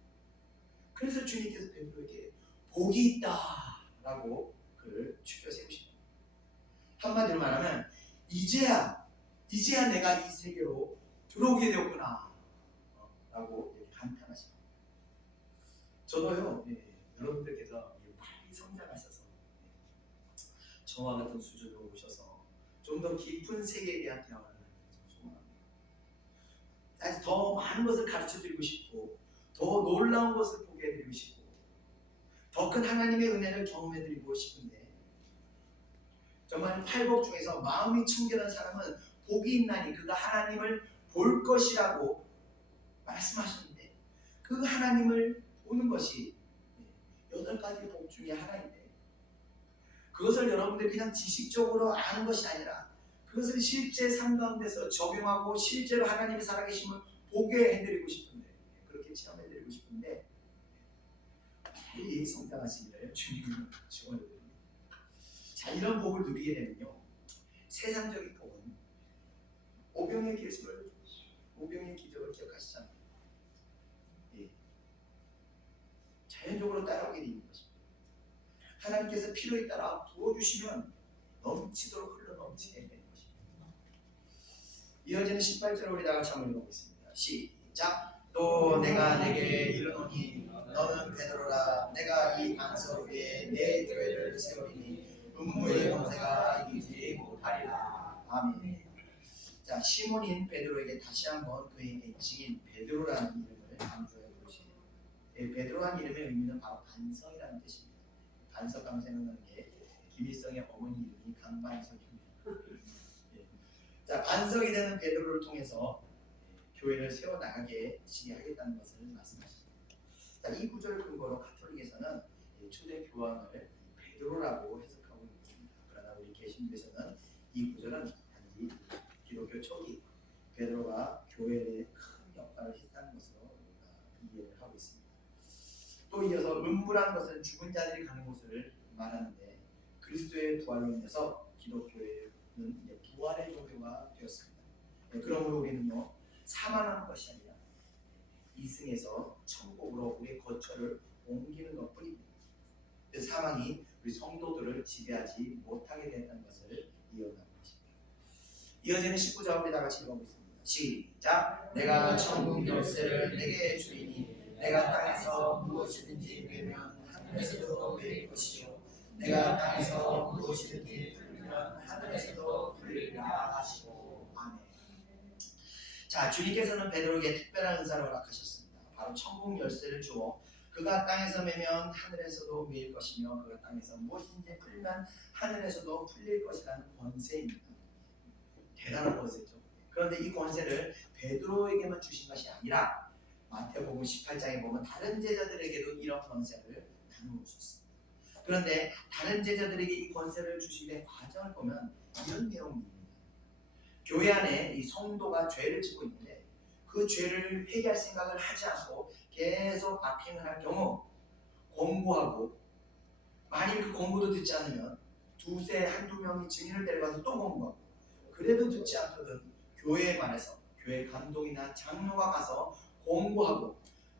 그래서 주님께서 베드로에게 복이 있다라고 그를 죽여 세우십니다. 한마디로 말하면 이제야 내가 이 세계로 들어오게 되었구나 라고 감탄하십니다. 저도요, 여러분들께서 빨리 성장하셔서 저와 같은 수준으로 오셔서 좀 더 깊은 세계에 대한 대화를 소망합니다. 아직 더 많은 것을 가르쳐드리고 싶고 더 놀라운 것을 보게 해드리고 싶고 더 큰 하나님의 은혜를 경험해드리고 싶은데 정말 8복 중에서 마음이 청결한 사람은 복이 있나니 그가 하나님을 볼 것이라고 말씀하셨는데 그 하나님을 보는 것이 8가지 복 중에 하나인데 그것을 여러분들이 그냥 지식적으로 아는 것이 아니라 그것을 실제 삶 가운데서 적용하고 실제로 하나님의 살아계심을 보게 해드리고 싶은데 그렇게 체험해드리고 싶은데 빨리 성장하시기를 주님을 축원해드립니다. 자, 이런 복을 누리게 되면요 세상적인 복은 오병의 기적을 기억하시잖아요. 자연적으로 따라오게 되는 것입니다. 하나님께서 필요에 따라 부어주시면 넘치도록 흘러넘치게 되는 것입니다. 이어지는 18절을 우리 다 같이 한번 읽어보겠습니다. 시작. 또 내가 내게 이르노니 너는 베드로라. 내가 이 반석 위에 내 교회를 세우리니 음부의 권세가 이기지 못하리라. 아멘. 자, 시몬인 베드로에게 다시 한번 그의 애칭인 베드로라는 이름을 강조해 보시죠. 베드로라는 이름의 의미는 바로 반석이라는 뜻입니다. 반석하면 생각나는 게 김일성의 어머니 이름이 강반석입니다. 자, 반석이 되는 베드로를 통해서 교회를 세워나가게 하겠다는 것을 말씀하십니다. 자, 이 구절을 근거로 가톨릭에서는 초대 교황을 베드로라고 해석하고 있습니다. 그러나 우리 개신교에서는 이 구절은 단지 기독교 초기 베드로가 교회에 큰 역할을 했다는 것으로 이해를 하고 있습니다. 또 이어서 음부라는 것은 죽은 자들이 가는 곳을 말하는데 그리스도의 부활로 인해서 기독교회는 부활의 종교가 되었습니다. 그러므로 우리는요 사망하는 것이 아니라 이승에서 천국으로 우리의 거처를 옮기는 것뿐입니다. 그 사망이 우리 성도들을 지배하지 못하게 된다는 것을 이어나가고 있습니다. 이어지는 19절 우리 다 같이 읽어보겠습니다. 시작. 내가 천국 열쇠를 내게 주리니 내가 땅에서 무엇이든지 빼면 하늘에서도 빼일 것이요 내가 땅에서 무엇이든지 풀면 하늘에서도 풀리리라 하시고. 아멘. 자, 주님께서는 베드로에게 특별한 은사를 허락하셨습니다. 바로 천국 열쇠를 주어 그가 땅에서 매면 하늘에서도 매일 것이며 그가 땅에서 무엇인지 풀면 하늘에서도 풀릴 것이라는 권세입니다. 대단한 권세죠. 그런데 이 권세를 베드로에게만 주신 것이 아니라 마태복음 18장에 보면 다른 제자들에게도 이런 권세를 나누어 주셨습니다. 그런데 다른 제자들에게 이 권세를 주시는 과정을 보면 이런 내용입니다. 교회 안에 이 성도가 죄를 짓고 있는데 그 죄를 회개할 생각을 하지 않고 계속 악행을 할 경우 권고하고 만일 그 권고도 듣지 않으면 한두 명이 증인을 데려가서 또 권고하고 그래도 듣지 않거든 교회에 관해서 교회 감독이나 장로가 가서 권고하고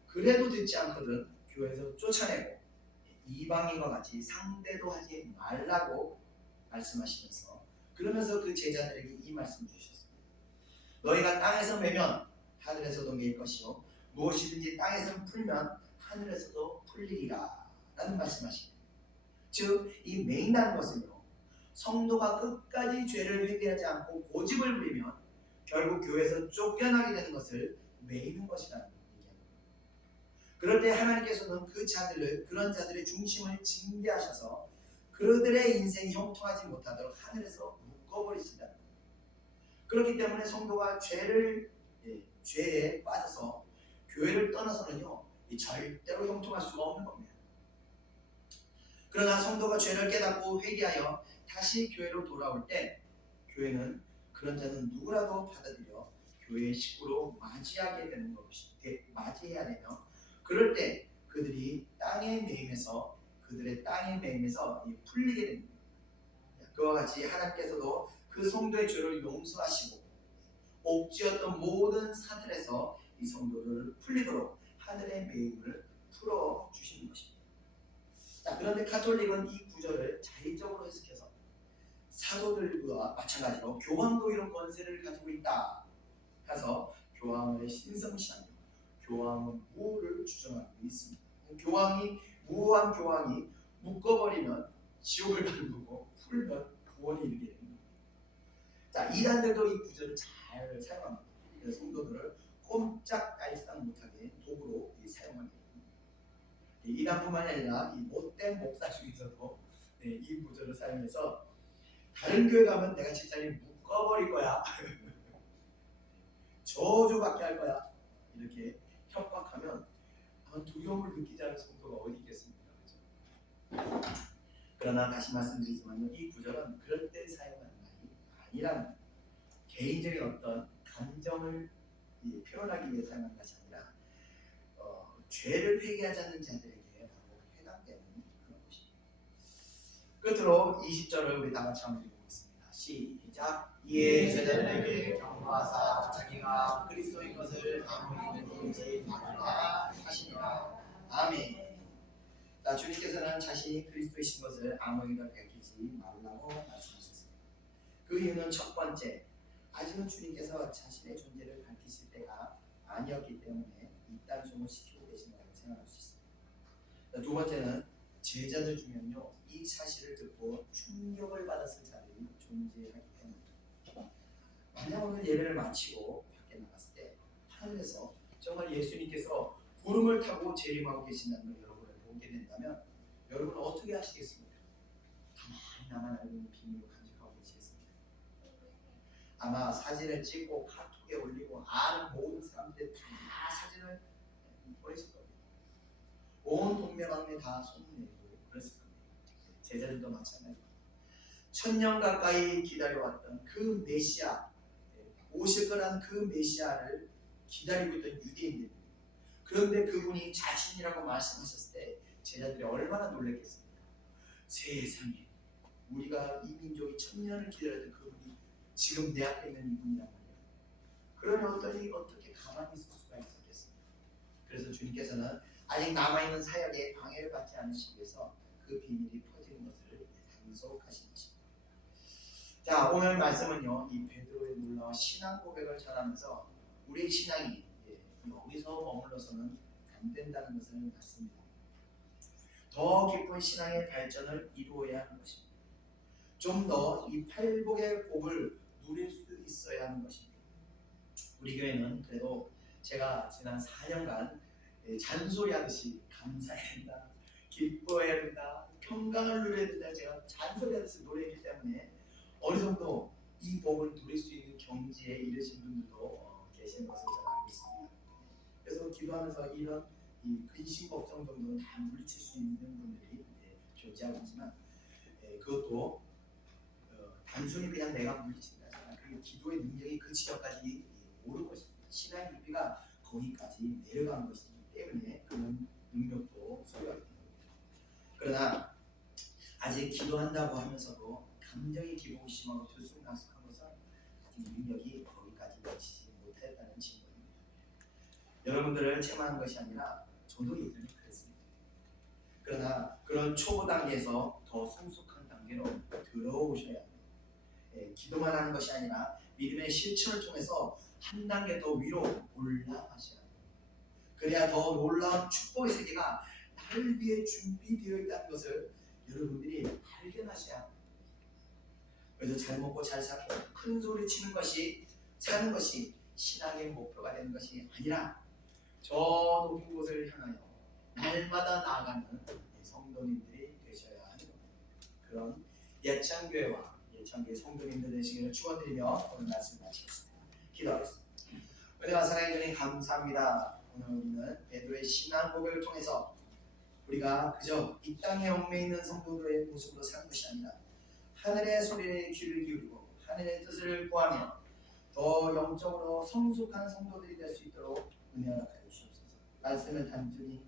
그래도 듣지 않거든 교회에서 쫓아내고 이방인과 같이 상대도 하지 말라고 말씀하시면서 그러면서 그 제자들에게 이 말씀을 주셨습니다. 너희가 땅에서 매면 하늘에서도 매일 것이요 무엇이든지 땅에서 풀면 하늘에서도 풀리리라 라는 말씀하십니다. 즉 이 매인다는 것은요 성도가 끝까지 죄를 회개하지 않고 고집을 부리면 결국 교회에서 쫓겨나게 되는 것을 매이는 것이라는 얘기합니다. 그럴 때 하나님께서는 그런 자들의 중심을 징계하셔서 그들의 인생이 형통하지 못하도록 하늘에서 묶어버리신다. 그렇기 때문에 성도가 죄에 빠져서 교회를 떠나서는요 절대로 형통할 수가 없는 겁니다. 그러나 성도가 죄를 깨닫고 회개하여 다시 교회로 돌아올 때 교회는 그런 자는 누구라도 받아들여 교회의 식구로 맞이하게 되는 것이 맞이해야 되며, 그럴 때 그들의 땅의 매임에서 풀리게 됩니다. 그와 같이 하나님께서도 그 성도의 죄를 용서하시고 옥죄었던 모든 사들에서 이 성도를 풀리도록 하늘의 매임을 풀어주시는 것입니다. 자, 그런데 가톨릭은 이 구절을 자의적으로 해석해서 사도들과 마찬가지로 교황도 이런 권세를 가지고 있다 해서 교황의 신성시하며 교황은 무를 주장하고 있습니다. 무한 교황이 묶어버리면 지옥을 가는 거고 풀면 구원이 이르게 됩니다. 자, 이단들도 이 구절을 잘 사용합니다. 그래서 성도들을 꼼짝달싹 못하게 도구로 사용하게 됩니다. 이단뿐만 아니라 이 못된 목사 중에서도 이 구절을 사용해서 다른 교회 가면 내가 집사님 묶어버릴 거야, 저주받게 할 거야, 이렇게 협박하면 두려움을 느끼지 않은 성도가 어디 있겠습니까? 그렇죠? 그러나 다시 말씀드리지만 이 구절은 그럴 때 사용하는 말이 아니라는 거예요. 개인적인 어떤 감정을 표현하기 위해 사용하는 것이 아니라 죄를 회개하지 않는 자들에게 바로 해당되는 그런 것입니다. 끝으로 20절을 우리 다 같이 한번 읽어보겠습니다. 시작. 이에 제자들에게 경고하사 자기가 그리스도인 것을 아무 믿는지 말라 하시니라. 아멘. 자, 주님께서는 자신이 그리스도이신 것을 아무에게나 밝히지 말라고 말씀하셨습니다. 그 이유는 첫 번째, 아직은 주님께서 자신의 존재를 밝히실 때가 아니었기 때문에 입단속을 시키고 계신다고 생각할 수 있습니다. 자, 두 번째는 제자들 중에는요 이 사실을 듣고 충격을 받았을 자들이 존재하기 때문입니다. 만약 오늘 예배를 마치고 밖에 나갔을 때 하늘에서 정말 예수님께서 구름을 타고 재림하고 계신다는 걸 여러분을 보게 된다면 여러분은 어떻게 하시겠습니까? 가만히 나만 알고 있는 비밀로 간직하고 계시겠습니까? 아마 사진을 찍고 카톡에 올리고 아는 모든 사람들이 다 사진을 보내실 겁니다. 온 동네방네 다 소문내고 그랬을 겁니다. 제자들도 마찬가지입니다. 1000년 가까이 기다려왔던 그 메시아, 오실 거라는 그 메시아를 기다리고 있던 유대인들, 그런데 그분이 자신이라고 말씀하셨을 때 제자들이 얼마나 놀랐겠습니까? 세상에, 우리가 이 민족이 1000년을 기다렸던 그분이 지금 내 앞에 있는 이분이란 말이야. 그러니 어떻게 가만히 있을 수가 있었겠습니까? 그래서 주님께서는 아직 남아있는 사역에 방해를 받지 않으시기 위해서 그 비밀이 퍼지는 것을 단속하신 것입니다. 자, 오늘 말씀은요 이 베드로의 놀라운 신앙 고백을 전하면서 우리의 신앙이 여기서 머물러서는 안 된다는 것을 말씀입니다. 더 깊은 신앙의 발전을 이루어야 하는 것입니다. 좀 더 이 팔복의 복을 누릴 수 있어야 하는 것입니다. 우리 교회는 그래도 제가 지난 4년간 잔소리하듯이 감사해야 된다, 기뻐해야 된다, 평강을 누려야 된다, 제가 잔소리하듯이 노래했기 때문에 어느 정도 이 복을 누릴 수 있는 경지에 이르신 분들도 계시는 것을 제가 알고 있습니다. 그래서 기도하면서 이런 이 근심 걱정 정도는 다 물리칠 수 있는 분들이 존재하고 있지만 그것도 단순히 그냥 내가 물리친다, 그 기도의 능력이 그 지역까지 오른 것입니다. 신앙의 깊이가 거기까지 내려간 것이기 때문에 그런 능력도 소요하게 됩니다. 그러나 아직 기도한다고 하면서도 감정이 기복이 심하고 들쑥날쑥한 것은 아직 능력이 거기까지 미치지 못했다는 증거입니다. 여러분들을 책망한 것이 아니라 저도 예전에 그랬습니다. 그러나 그런 초보 단계에서 더 성숙한 단계로 들어오셔야 합니다. 기도만 하는 것이 아니라 믿음의 실천을 통해서 한 단계 더 위로 올라가셔야 합니다. 그래야 더 놀라운 축복의 세계가 나를 위해 준비되어 있다는 것을 여러분들이 발견하셔야 합니다. 그래서 잘 먹고 잘 살고 큰 소리 치는 것이, 사는 것이 신앙의 목표가 되는 것이 아니라 저 높은 곳을 향하여 날마다 나아가는 성도님들이 되셔야 하는 겁니다. 그런 예찬교회와 예찬교회 성도님들 되시기를 축원드리며 오늘 말씀 마치겠습니다. 기도하겠습니다. 은혜와 사랑해 주님 감사합니다. 오늘 우리는 베드로의 신앙고백을 통해서 우리가 그저 이 땅에 얽매 있는 성도들의 모습으로 사는 것이 아니라 하늘의 소리에 귀를 기울이고 하늘의 뜻을 구하며 더 영적으로 성숙한 성도들이 될 수 있도록 은혜 허락하여 주시옵소서. 말씀을 단순히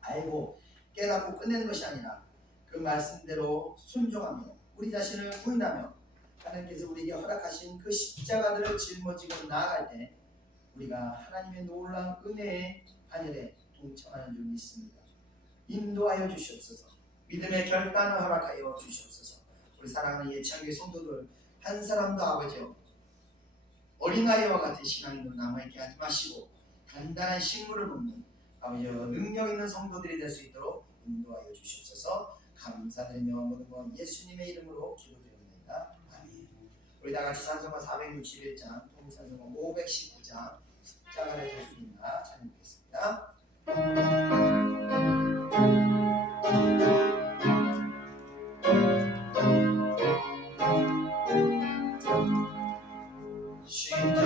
알고 깨닫고 끝내는 것이 아니라 그 말씀대로 순종하며 우리 자신을 부인하며 하나님께서 우리에게 허락하신 그 십자가들을 짊어지고 나아갈 때 우리가 하나님의 놀라운 은혜의 반열에 동참하는 줄 믿습니다. 인도하여 주시옵소서. 믿음의 결단을 허락하여 주시옵소서. 우리 사랑하는 예찬교회 성도들 한 사람도 아버지여 어린아이와 같은 신앙인으로 남아있게 하지 마시고 단단한 식물을 묻는 아버지여 능력 있는 성도들이 될 수 있도록 인도하여 주시옵소서. 감사드리며 모든 것 예수님의 이름으로 기도드립니다. 아멘. 우리 다같이 찬송가 461장 통일찬송가 519장 십자가를 예수님과 찬양하겠습니다.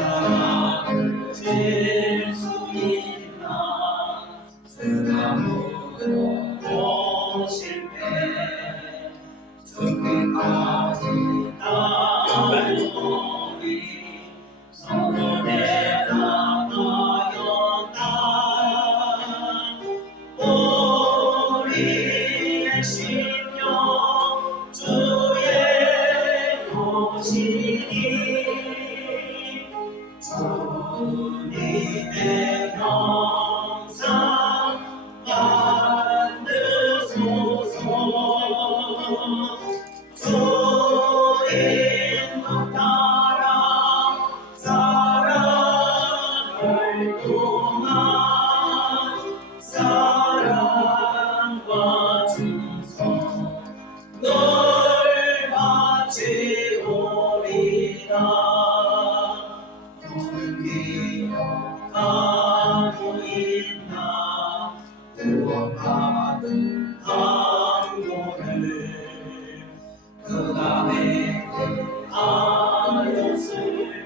십자가를 질 수 있나 쓰나무로 오실 때 저기까지 따르노니 성전에 나가였다 우리의 심령 주의 오시니 주님의 형상 만드소서 주인도 따라 살아갈 동안 사랑과 충성 널 바치오리라 기억하고 있나 구원받은 강도를 그가 내게 하였을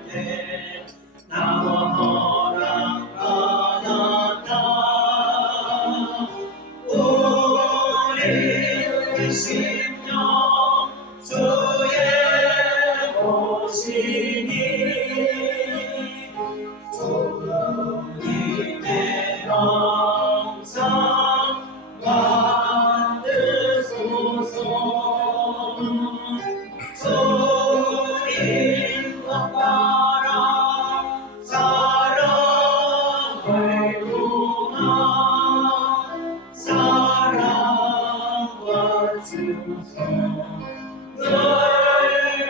때 나와 허락받았다 우리의 심령 주의 오시니 주님의 형상 만드소서 주인과 따라 살아갈 동안 사랑과 충성 늘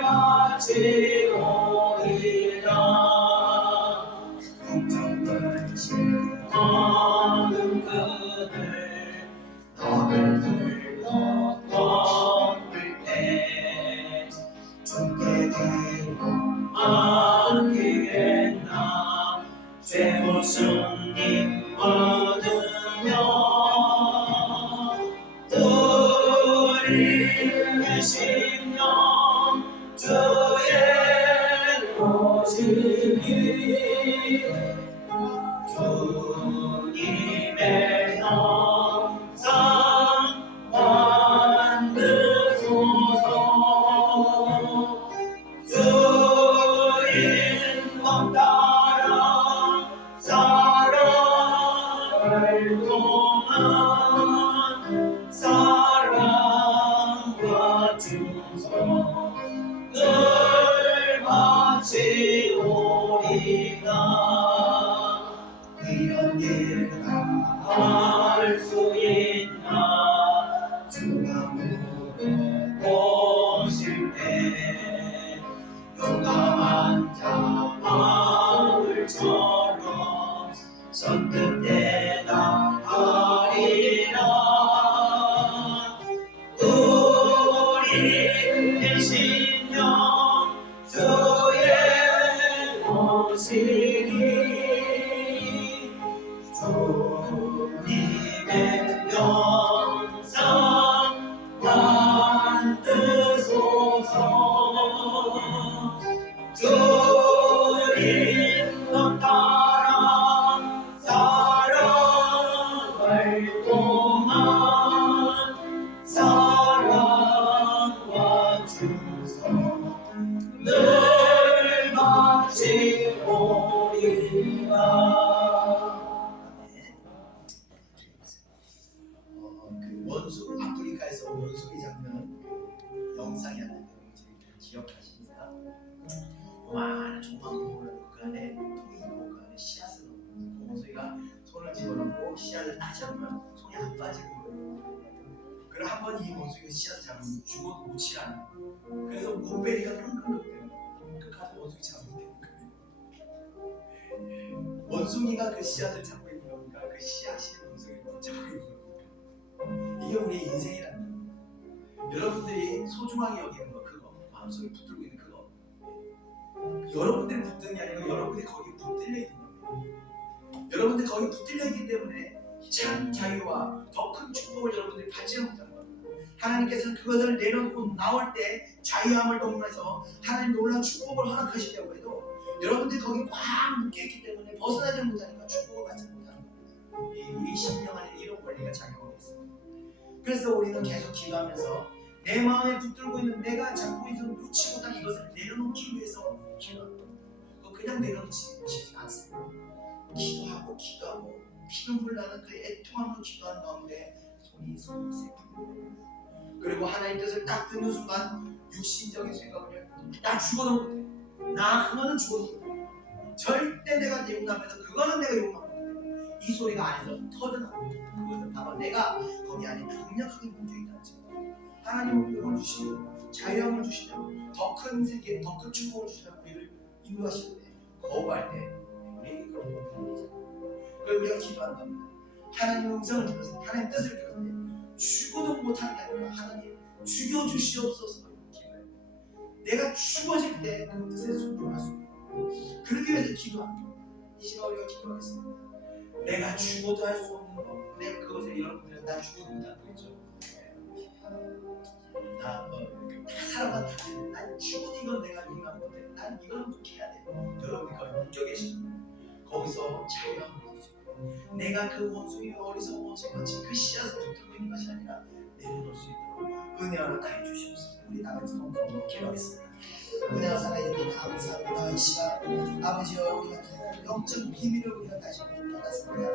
바치오리라 하는 그들 너를 들러 덮을 때 주께 기름 안기겠나 죄부수님 얻으며 우리의 심령 주의 오시니 주님의 형상 만드소서 주인과 따라 살아갈 동안 사랑과 충성 늘 바치오리다 이런 일 할 수 있나 주가 물어보실 때 용감한 자 바울처럼 선뜻 대답하리라 우리의 심령 주의 오시니 주님의 영상 만드 죽어도 못 치라는. 그래서 무베리가 끙끙거리는 끝까지 원숭이 잡으면 되는 거예요. 원숭이가 그 씨앗을 잡고 있는 겁니까? 그 씨앗이 원숭이를 잡고 있는 겁니까? 이게 우리의 인생이라는 거예요. 여러분들이 소중하게 여기는 거 그거 마음속에 붙들고 있는 그거 여러분들이 붙드는 게 아니고 여러분이 거기에 붙들려 있는 겁니다. 여러분들이 거기에 붙들려 있기 때문에 참 자유와 더 큰 축복을 여러분들이 받지 못하는 겁니다. 하나님께서는 그것을 내려놓고 나올 때 자유함을 동원해서 하나님 놀라운 축복을 허락하시려고 해도 여러분들이 거기 꽉 묶여있기 때문에 벗어나지 못하니까 축복을 받지 못하는 겁니다. 우리 심령 안에 이런 권리가 작용하고 있습니다. 그래서 우리는 계속 기도하면서 내 마음에 붙들고 있는 내가 잡고 있는 놓지 못한 이것을 내려놓기 위해서 기도하는 겁니다. 그냥 내려놓지 않습니다. 기도하고 피눈물 나는 그 애통함으로 기도한 가운데 손이 슬슬 풀립니다. 그리고 하나님 뜻을 딱 듣는 순간 육신적인 생각을 나 죽어도 못해. 나 그거는 죽어도 못해. 절대 내가 내 용납해서 그거는 내가 용납 못해. 이 소리가 안에서 터져나옵니다. 그것은 바로 내가 거기 안에 강력하게 뭉쳐있다는 증거. 하나님은 복을 주시고 자유함을 주시며 더 큰 세계, 더 큰 축복을 주시며 우리를 인도하시는데 거부할 때 우리에게 그런 복이 되잖아요. 그리고 우리가 기도한답니다. 하나님의 음성을 들었을 때, 하나님의 뜻을 들었을 때 죽어도 못하는 게 아니라 하나님 죽여주시옵소서 기도해요. 내가 죽어질 때 그 뜻에 순종할 수 있고 그러기 위해서 기도합니다. 이 시간 우리가 기도하겠습니다. 내가 죽어도 할 수 없는 것, 내가 그것에 여러분들은 나 죽어도 못하는 거죠. 다 사람마다 난 죽어도 이건 내가 용납 못해. 난 이건 꼭 해야 돼. 여러분이 거기 뭉쳐 계시는 거기서 자유함을 얻을 수 있고 내가 그 원숭이가 어리석은 원숭이같이 그 씨앗을 붙들고 있는 것이 아니라 내려놓을 수 있도록 은혜 허락하여 주시옵소서. 우리 다 같이 동성으로 기도하겠습니다. 은혜와 살아있는 감사합니다. 이 시간 아버지여 우리가 영적 비밀을 우리가 다시 받았습니다.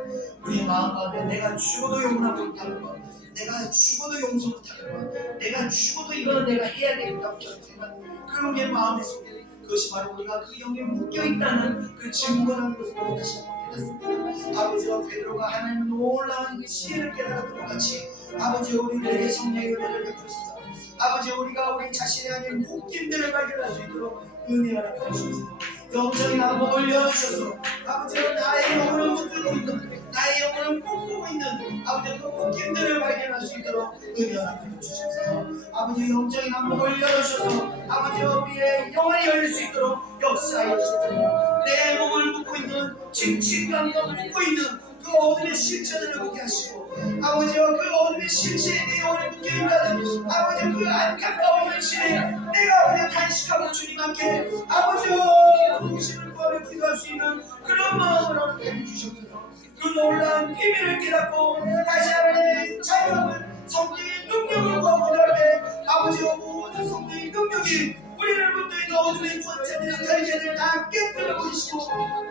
우리의 마음 가운데 내가 죽어도 용납 못하는 것, 내가 죽어도 용서 못하는 것, 내가 죽어도 이거는 내가 해야 되겠다고 생각 그 우리의 마음에 속에 그것이 바로 우리가 그 영에 묶여있다는 그 증거라는 것을 우리가 다시 한번 깨닫습니다. 아버지와 베드로가 하나님의 놀라운 지혜를 깨달았던 것 같이 아버지 우리들에게 성령의 은혜를 베푸시사 아버지 우리가 우리 자신의 안에 묶임들을 발견할 수 있도록 은혜 허락해 주시옵소서. 영적인 안목을 열어주셔서 아버지 나의 영혼을 묶고 있는 나의 영혼을 묶고 있는 아버지 그 묶임들을 발견할 수 있도록 은혜 허락해 주시옵소서. 아버지 영적인 안목을 열어주셔서 아버지 우리의 영혼이 열릴 수 있도록 역사하여 주시옵소서. 내 몸을 묶고 있는 칭칭감과 묶고 있는 그 어둠의 실체들을 보게 하시고 아버지여 그 어둠의 실체에 내 영혼을 묶여있다는 아버지 그 안타까운 현실에 내가 아버지 단식하고 주님 함께 아버지여 동심을 구하며 기도할 수 있는 그런 마음을 허락해 주시옵소서. 그 놀라운 비밀을 깨닫고 다시 하나님의 자유함을 성령의 능력을 구하고 할 때 아버지여 모든 성령의 능력이 우리를 붙들고 어둠의 권세들을 결제들을 다 깨뜨려 버리시고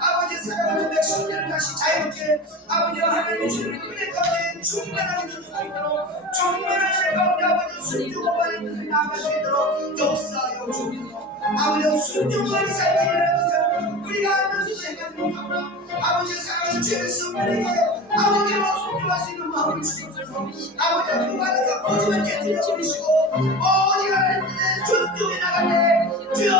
아버지 사랑하는 백성들을 다시 자유롭게 아버지 하나님의 주를 은혜 가운데 충만하게 해줄 수 있도록 충만한 은혜 가운데 아버지 순종하는 뜻을 나아갈 수 있도록 역사하여 주옵소서. 아버지 순종하게 살기를 해주세요. 우리가 알면서도 행하지 못하구나 아버지 사랑하는 죄의 성들에게 아버지로 순종할 수 있는 마음을 주시옵소서. 아버지 그 말을 거짓을 깨뜨려 버리시고 어디가 하나님 뜻에 순종해 나갈 때 주여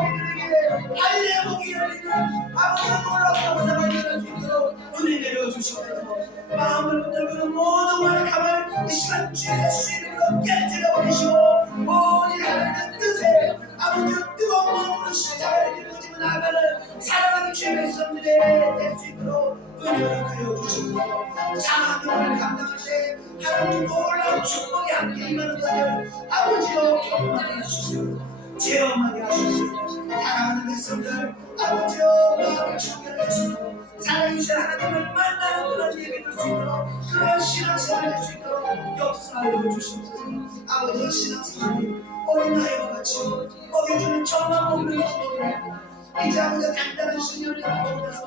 우리들에게 할례의 목이 열리는 아버지가 놀라운 역사가 일어날 수 있도록 은혜 내려주시옵소서. 마음을 붙들고는 모든 완악함을 이 시간 주의 예수 이름으로 깨뜨려 버리시고 오직 하나님의 뜻에 아버지 뜨거운 마음으로 십자가를 짊어지고 나아가는 사랑하는 주의 백성들이 될 수 있도록 은혜 허락하여 주시옵소서. 사명을 감당할 때 하나님의 놀라운 축복이 함께 임하는 것을 아버지여 경험하게 하시옵소서. 체험하게 하시옵소서. 사랑하는 백성들 아버지여 마음을 청결하게 하소서. 사랑이신 하나님을 만나는 그런 예배 될 수 있도록 그런 신앙생활 될 수 있도록 역사하여 주시옵소서. 아버지 신앙생활이 어린아이와 같이 먹여주는 정말 먹는 것으로 이제 아버지 간단한 신념을 먹으면서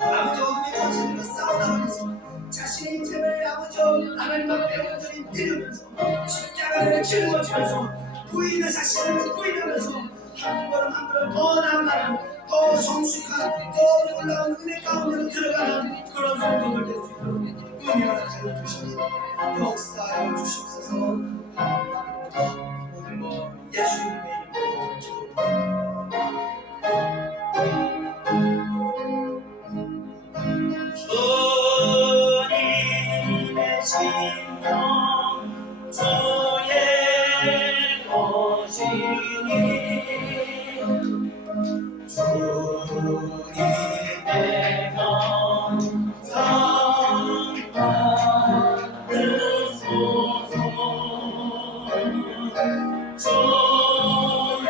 아버지 어둠의 권세들과 싸워나가면서 자신의 인생을 아버지 하나님 앞에 온전히 드리면서 십자가를 짊어지면서 부인의 자신을 부인하면서 한 걸음 한 걸음 더 나아가는 더 성숙한 더 놀라운 은혜 가운데로 들어가는 그런 성도들 될 수 있도록 은혜를 가져 주시옵소서. 역사하여 주시옵소서.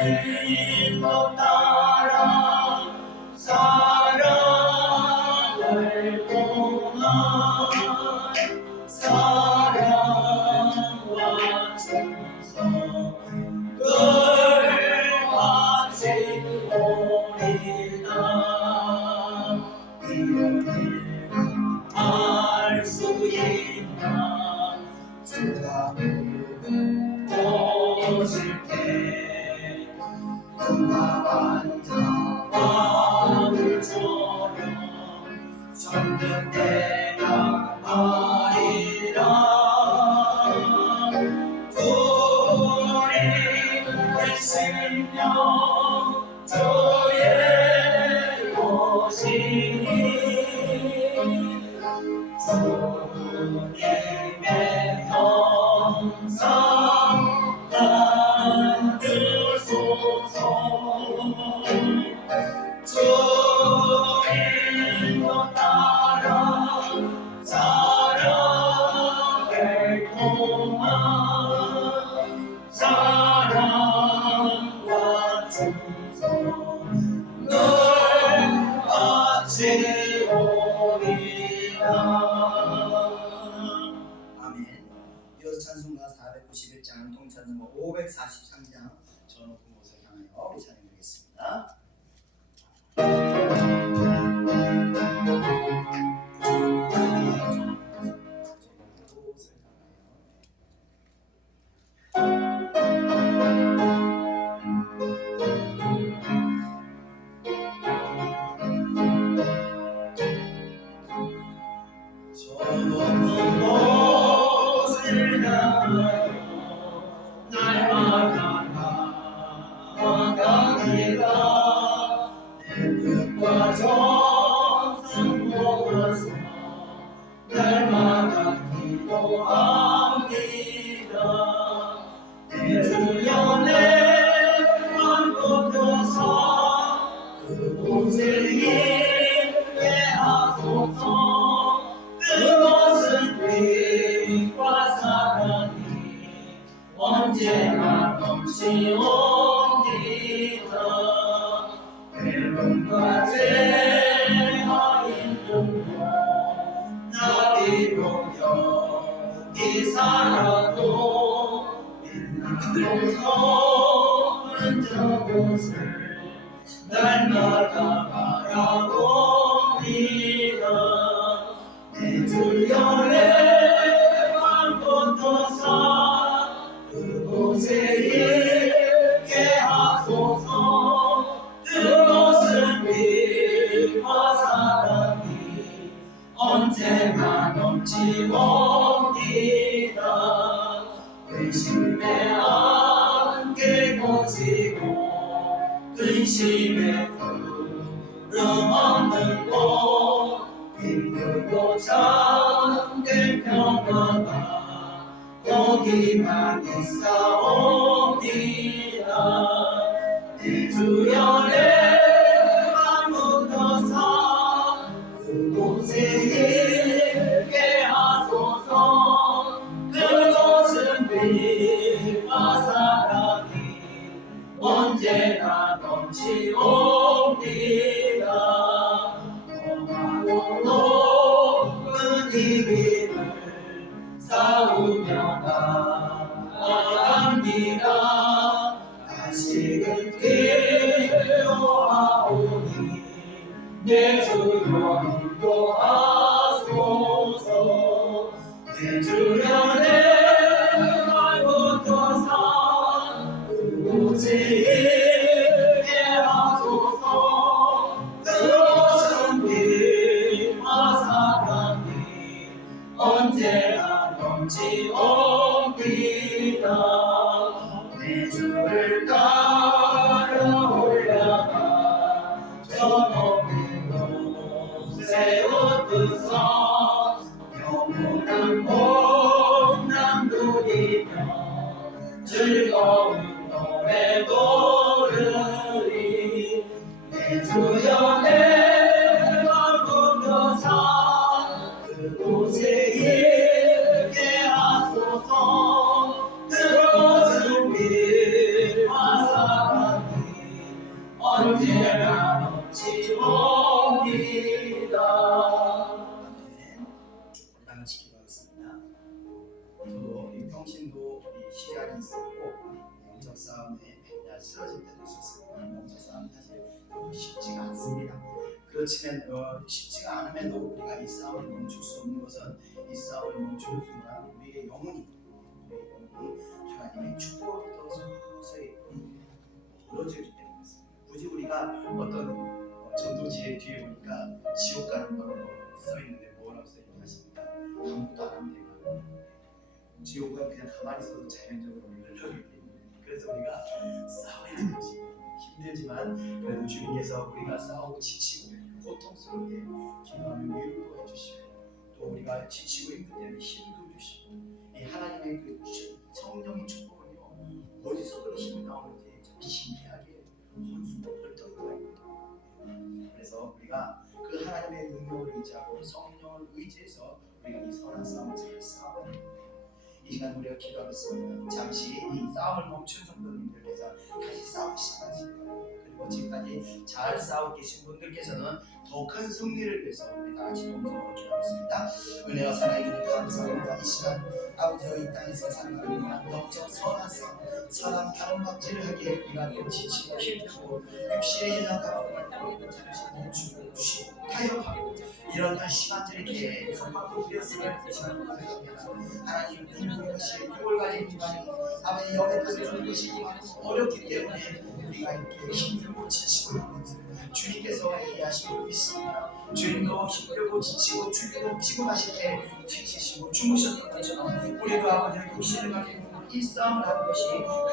주인도 따라 살아갈 동안 사랑과 충성 늘 같이 오리다. 이런 알수 있나 주가 오실 때 용감한 자와 물처럼 손든 때가 아리라. 우리 예수님 주의 오시니 주님의 형상 만들소서. 주님도 따라 살아갈 동안 사랑과 충성 늘 같이 오리라. 아멘. 이어서 찬송가 491장 통찬송가 543장 저 높은 곳을 향하여 우리 찬양드리겠습니다. 저 높은 곳을 향하여 날마다 나아갑니다. 내 뜻과 정성 모아서 날마다 기도합니다. 내 주여 내만 붙들어서 그곳을 있게 하소서. 그것은 빛과 사랑이 언제나 넘치옵니다. 외로움과 죄가 있는 곳 나 비록 여기 살아도 빛나는 높은 저곳을 날마다 바라봅니다. 내 주여 내만 붙어서 그곳에 있게 하소서. 그곳은 빛과 사랑이 언제나 넘치옵니다. 근심의 안개 거치고 근심의 구름 없는 곳 힘들고 잠든 평화가 거기만 있사옵니다. 내 주여 내만 붙어서 그곳에 있게 하소서. 그곳은 빛과 사랑이 언제나 넘치옵니다. 높은 이 길을 싸우며 나아갑니다. 다시금 기도하오니 내 주여 인도하소서. 내 주여 내말 붙어서 그곳에 있게 하소서. 그것은 빛과 사랑이 언제나 넘치옵니다. 내 주를 따라 올라가 저 높은 곳에 얻어서 영원한 복남 누리며 즐거운 노래 부르리. 내 주여 내맘 붙어서 그곳에 있게 하소서. 그곳은 빛 싸움에 맨날 쓰러질 때도 있었어요. 영적 싸움 사실 쉽지가 않습니다. 그렇지만 쉽지가 않음에도 우리가 이 싸움을 멈출 수 없는 것은 이 싸움을 멈추는 순간 우리의 영혼이 하나님의 축복으로부터 서서히 멀어지기 때문입니다. 굳이 우리가 어떤 전도지의 뒤에 보니까 지옥 가는 거로 써 있는데 뭐라고 써 있는지 아십니까? 아무것도 안 하면 되나? 지옥은 그냥 가만히 있어도 자연적으로 우리를 흐르게 됩니다. 그래서 우리가 싸워야 하는 것이 힘들지만 그래도 주님께서 우리가 싸우고 지치고 고통스럽게 기도하면 위로도 해주시고 또 우리가 지치고 힘들 때는 힘도 주시고 이 하나님의 그 성령의 축복은요 어디서 그런 힘이 나오는지 참 신기하게 혼수도 벌떡이거든요. 그래서 우리가 그 하나님의 능력을 의지하고 성령을 의지해서 우리가 이 선한 싸움을 잘 싸워야 합니다. 이 시간 우리가 기도하겠습니다. 잠시 이 싸움을 멈춘 성도님들께서 다시 싸우기 시작하십니다. 그리고 지금까지 잘 싸우고 계신 분들께서는 더 큰 승리를 위해서 우리 다 같이 동성으로 기도하겠습니다. 은혜와 사랑해 주님 감사합니다. 이 시간 아버지와 이 땅에서 살아가는 영적 선한 싸움, 사람 가름박질을 하기에 우리가 또 지치고 힘들고 육신의 연약함을 잠시 멈추고 주시고 타협하고 이런 시간들이 계속 반복되었음을 하나님 이런 것이 6월 가진 기간이 아버지 여기까지 주는 것이 어렵기 때문에 우리가 이렇게 힘들고 지치고 있는 것을 주님께서 이해하시고 있습니다. 주님도 힘들고 지치고 죽이고 피곤하실 때 지치시고 주무셨던 것처럼 우리도 아버지의 육신을 가지고 이 싸움을 하는 것이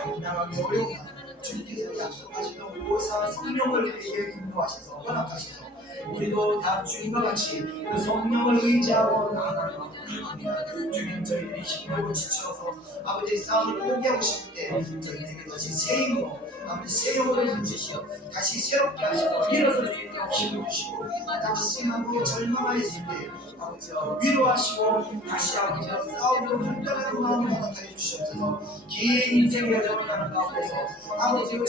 감당하기 어려우나 주님께서 약속하시던 모사와 성령을 우리에게 인도하셔서 허락하셔서 우리도 다 주님과 같이 그 성령을 의지하고 나아가는 합니다. 주님 저희들이 힘들고 지쳐서 아버지의 싸움을 포기하고 싶을 때 저희에게 다시 새 힘으로 아버지 새 영혼을 주시고 다시 새롭게 하시고 일어설 수 있도록 힘을 주시고 낙심하고 절망하였을 때 아버지 위로하시고 다시 아버지 싸움으로奮闘하는 마음을 허락하여 주시옵소서. 긴 인생의 여정을 가는 가운데서 아버지가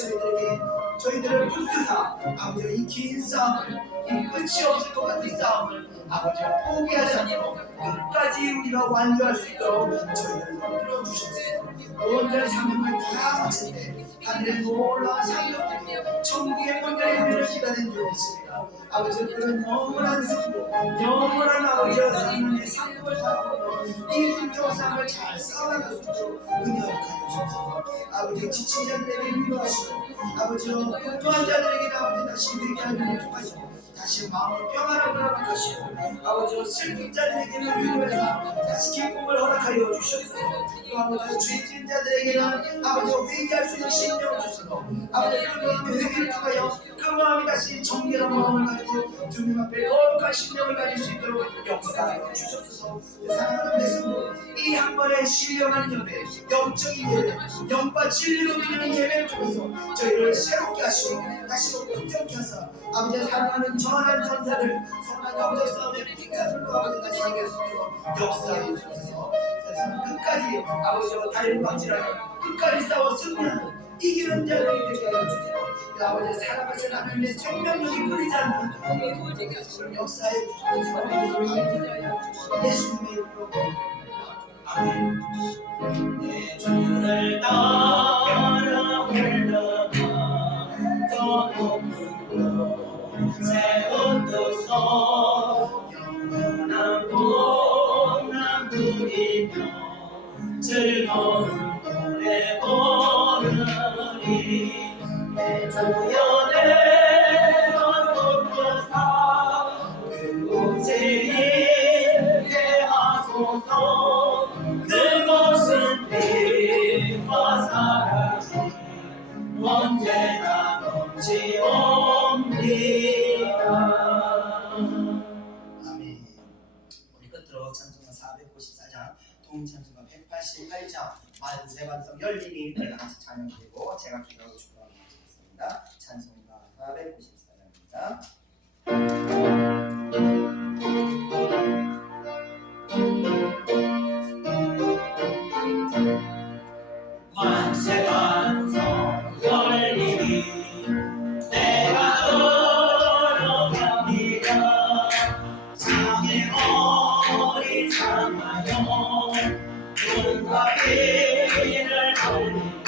저희들을 붙드사 아버지가 이 긴 싸움을 이 끝이 없을 것 같은 싸움을 아버지가 포기하지 않도록 끝까지 우리가 완주할 수 있도록 저희들을 끌어주셔서 온전한 사명을 다 마칠 때 하늘의 놀라운 상급들이 천국의 문들이 우리를 기다리는 줄 믿습니다. 아버지 그런 영원한 승부 영원한 아버지의 사명의 상급을 바라보며 이 힘겨운 삶을 잘 싸워나갈 수 있도록 은혜하여 주옵소서. 아버지 지친 자들에게 위로하시고 아버지 분노한 자들에게 아버지 다시 회개하는 것 하시고 다시 마음을 평안함을 허락하시고 아버지 슬픈 자들에게는 위로해서 다시 기쁨을 허락하여 주셔서 또 아버지 죄진 자들에게는 아버지 회개할 수 있는 심령을 주셔서 아버지 그 마음의 회개를 통하여 그 마음이 다시 정결한 마음을 가지고 주님 앞에 거룩한 심령을 가질 수 있도록 역사하여 주셔서 사랑하는 백성들 이 한 번의 신령한 예배 영적인 예배 영과 진리로 드리는 예배를 통해서 저희를 새롭게 하시고 다시 온전케 하사 아버지의 사랑하는 전한 전사를 선한 영적 싸움의 핑가들로 아버지 다시 이길 수 있도록 역사해 주셔서 세상 끝까지 아버지와 다리를 박질하여 끝까지 싸워 승리하는 이기는 자들이 되게 하여 주시고 아버지 살아가신 하나님의 생명력이 끊이지 않는 우리 역사해 주셔서 예수님의 이름으로 아멘. 내 주를 따라 올라가 저 높은 곳에 웃어서 영원한 동남들이며 즐거운 노래 부르리 내 주여 내가 높여사 그곳에 있게 하소서 그곳은 빛과 사랑이 언제나 넘치옵니다. 아멘. 우리 끝으로 찬송가 494장 통찬송가 188장 만세반성 열림이 우리 같이 찬양드리고 제가 기도하고 축복하고 마치겠습니다. 찬송가 494장입니다. 만세반성 열림이 내가 걸어갑니다. 장애 어린 상하여 눈과 귀를 돌리며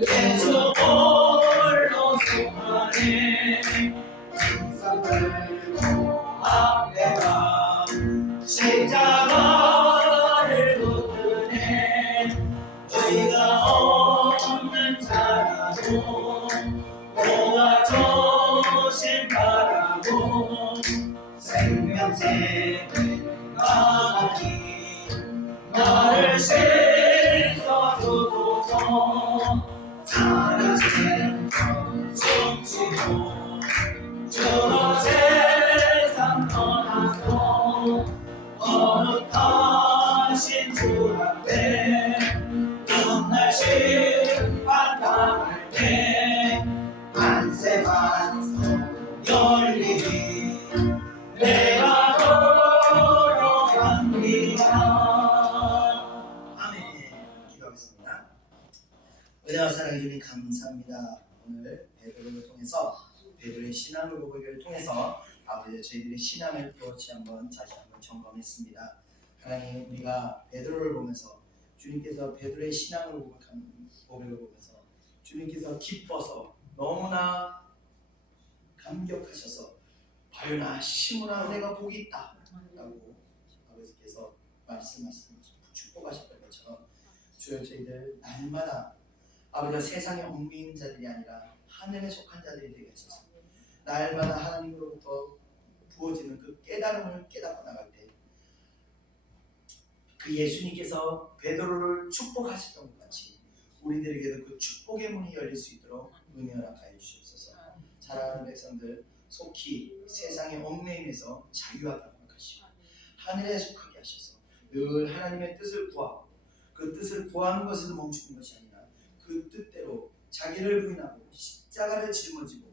예수 홀로 소망해 앞에가 십자가를 붙드네 죄가 없는 자라고 도와주신 바라고 생명샘 가니 나를 씻어주소서 사라진 숨쉬고 저 세상 떠나서 거룩하신 주 앞에 끝날 심판당할 때 만세만성 열리리 내가 걸어갑니다. 아멘. 기도하겠습니다. 은혜와 사랑해 주님 감사합니다. 오늘 베드로를 통해서 베드로의 신앙을 보고를 통해서 아버지 저희들의 신앙을 또다시 한번 점검했습니다. 하나님 우리가 베드로를 보면서 주님께서 베드로의 신앙을 고백하는 고백을 보면서 주님께서 기뻐서 너무나 감격하셔서 바요나 시므나 내가 복이 있다 라고 아버지께서 말씀하신 축복하셨던 것처럼 주여 저희들 날마다 아버지가 세상에 얽매이는 자들이 아니라 하늘에 속한 자들이 되게 하소서. 날마다 하나님으로부터 부어지는 그 깨달음을 깨닫고 나갈 때 그 예수님께서 베드로를 축복하셨던 것 같이 우리들에게도 그 축복의 문이 열릴 수 있도록 은혜 허락하여 주시옵소서. 사랑하는 백성들 속히 세상의 얽매임에서 자유하게 허락하시고 하늘에 속하게 하셔서 늘 하나님의 뜻을 구하고 그 뜻을 구하는 것에서 멈추는 것이 아니라 그 뜻대로 자기를 부인하고 십자가를 짊어지고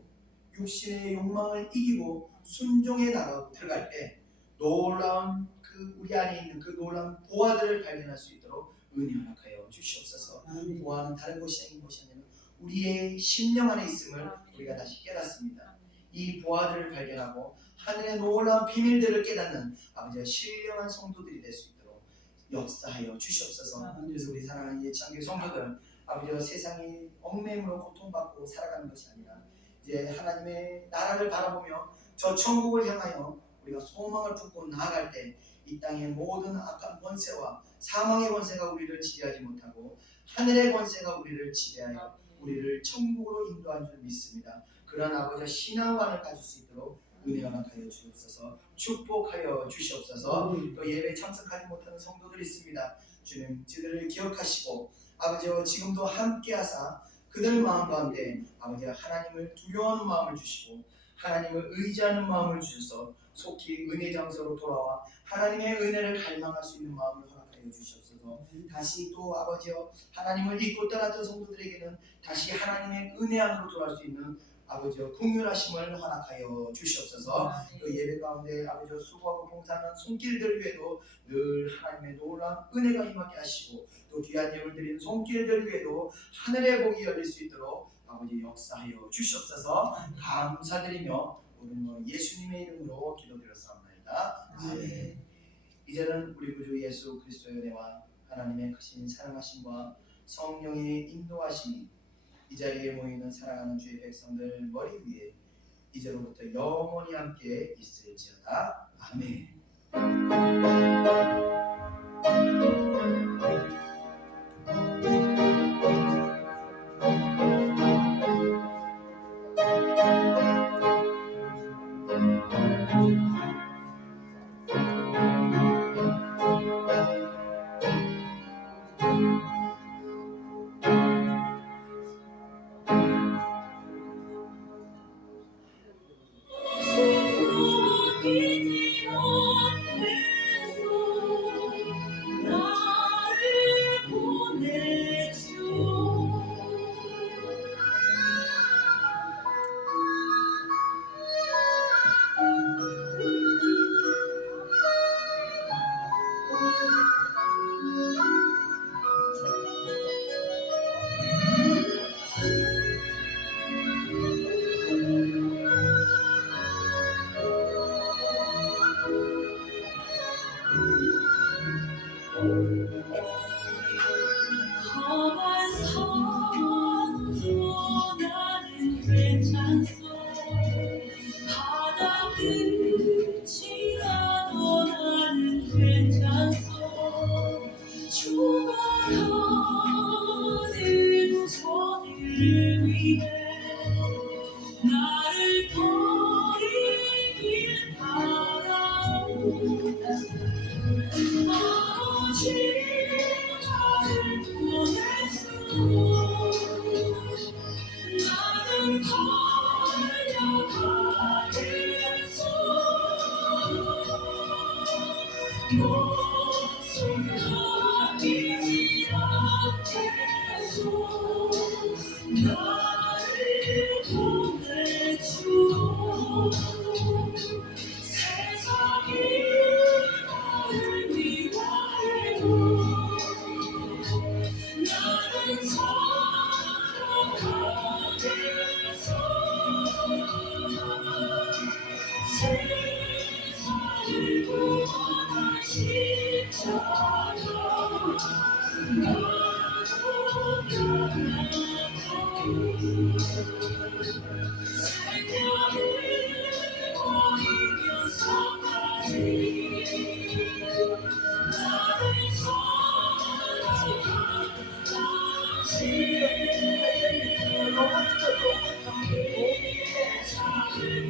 육신의 욕망을 이기고 순종해 나가고 들어갈 때 놀라운 그 우리 안에 있는 그 놀라운 보화들을 발견할 수 있도록 은혜 허락하여 주시옵소서. 보화는 다른 곳이 아닌 것이 아니라 우리의 심령 안에 있음을 우리가 다시 깨닫습니다. 이 보화들을 발견하고 하늘의 놀라운 비밀들을 깨닫는 아버지의 신령한 성도들이 될 수 있도록 역사하여 주시옵소서. 그래서 우리 사랑하는 예창교회 성도들 아버지와 세상이 얽매임으로 고통받고 살아가는 것이 아니라 이제 하나님의 나라를 바라보며 저 천국을 향하여 우리가 소망을 품고 나아갈 때 이 땅의 모든 악한 권세와 사망의 권세가 우리를 지배하지 못하고 하늘의 권세가 우리를 지배하여 우리를 천국으로 인도한 줄 믿습니다. 그런 아버지와 신앙관을 가질 수 있도록 은혜 허락하여 주옵소서. 축복하여 주시옵소서. 또 예배에 참석하지 못하는 성도들이 있습니다. 주님 저들을 기억하시고 아버지와 지금도 함께하사 그들 마음 가운데 아버지가 하나님을 두려워하는 마음을 주시고 하나님을 의지하는 마음을 주셔서 속히 은혜 장소로 돌아와 하나님의 은혜를 갈망할 수 있는 마음을 허락하여 주시옵소서. 다시 또 아버지여 하나님을 잊고 떠났던 성도들에게는 다시 하나님의 은혜 안으로 돌아올 수 있는 아버지여 긍휼하심을 허락하여 주시옵소서. 또 예배 가운데 아버지여 수고하고 봉사하는 손길들 위에도 늘 하나님의 놀라운 은혜가 임하게 하시고 또 귀한 예물 드리는 손길들 위에도 하늘의 복이 열릴 수 있도록 아버지 역사하여 주시옵소서. 감사드리며 오늘 예수님의 이름으로 기도드렸사옵나이다. 아멘. 이제는 우리 구주 예수 그리스도의 은혜와 하나님의 크신 사랑하심과 성령의 인도하심이 이 자리에 모이는 사랑하는 주의 백성들 머리 위에 이제로부터 영원히 함께 있을지어다. 아멘. 나를 위해 나를 버리길 바라오 아버지 나를 보내소 나는 걸려가겠소 목숨 아끼지 않겠소 나를 보내소 세상이 나를 미워해도 나는 살아가겠소 세상을 구원할 십자가 나도 생명을 버리면서까지 나를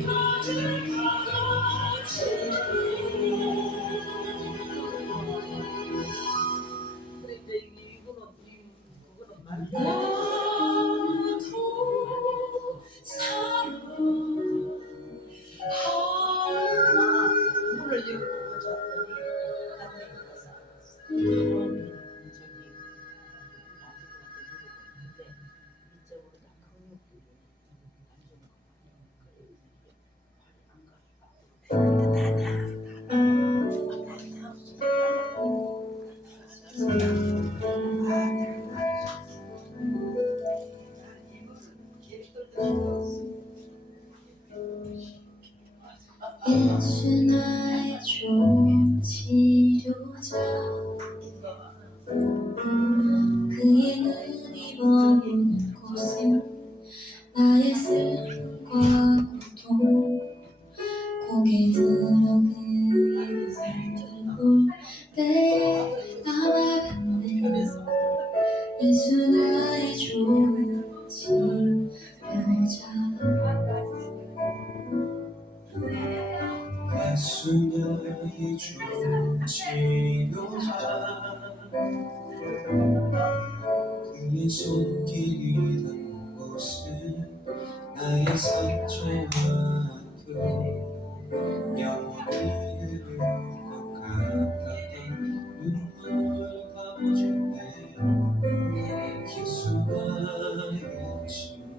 문을 열고 잤더니 저기 이쪽으로 다 강력히 예수 나의 좋은 치료자 그의 눈이 머무는 곳은 나의 슬픔과 고통 고개 들어 그의 볼 때에 나아갔네 예수 나의 좋은 치료자 예수 나의 좋은 치료자 그의 손길이 닿는 곳은 나의 상처와 아픔 영원히 흐를 것 같았던 눈물 가운데 예수 나의 치료자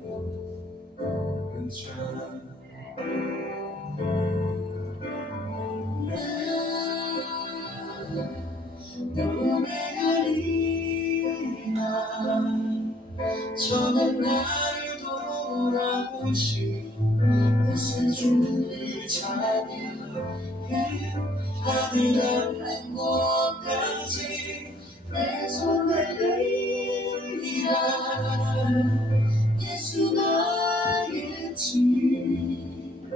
노래하리라 저는 나를 돌아보시 무슨 주를 찬양해 하늘 닿는 곳까지 내 손을 들리라 예수 나의 치료자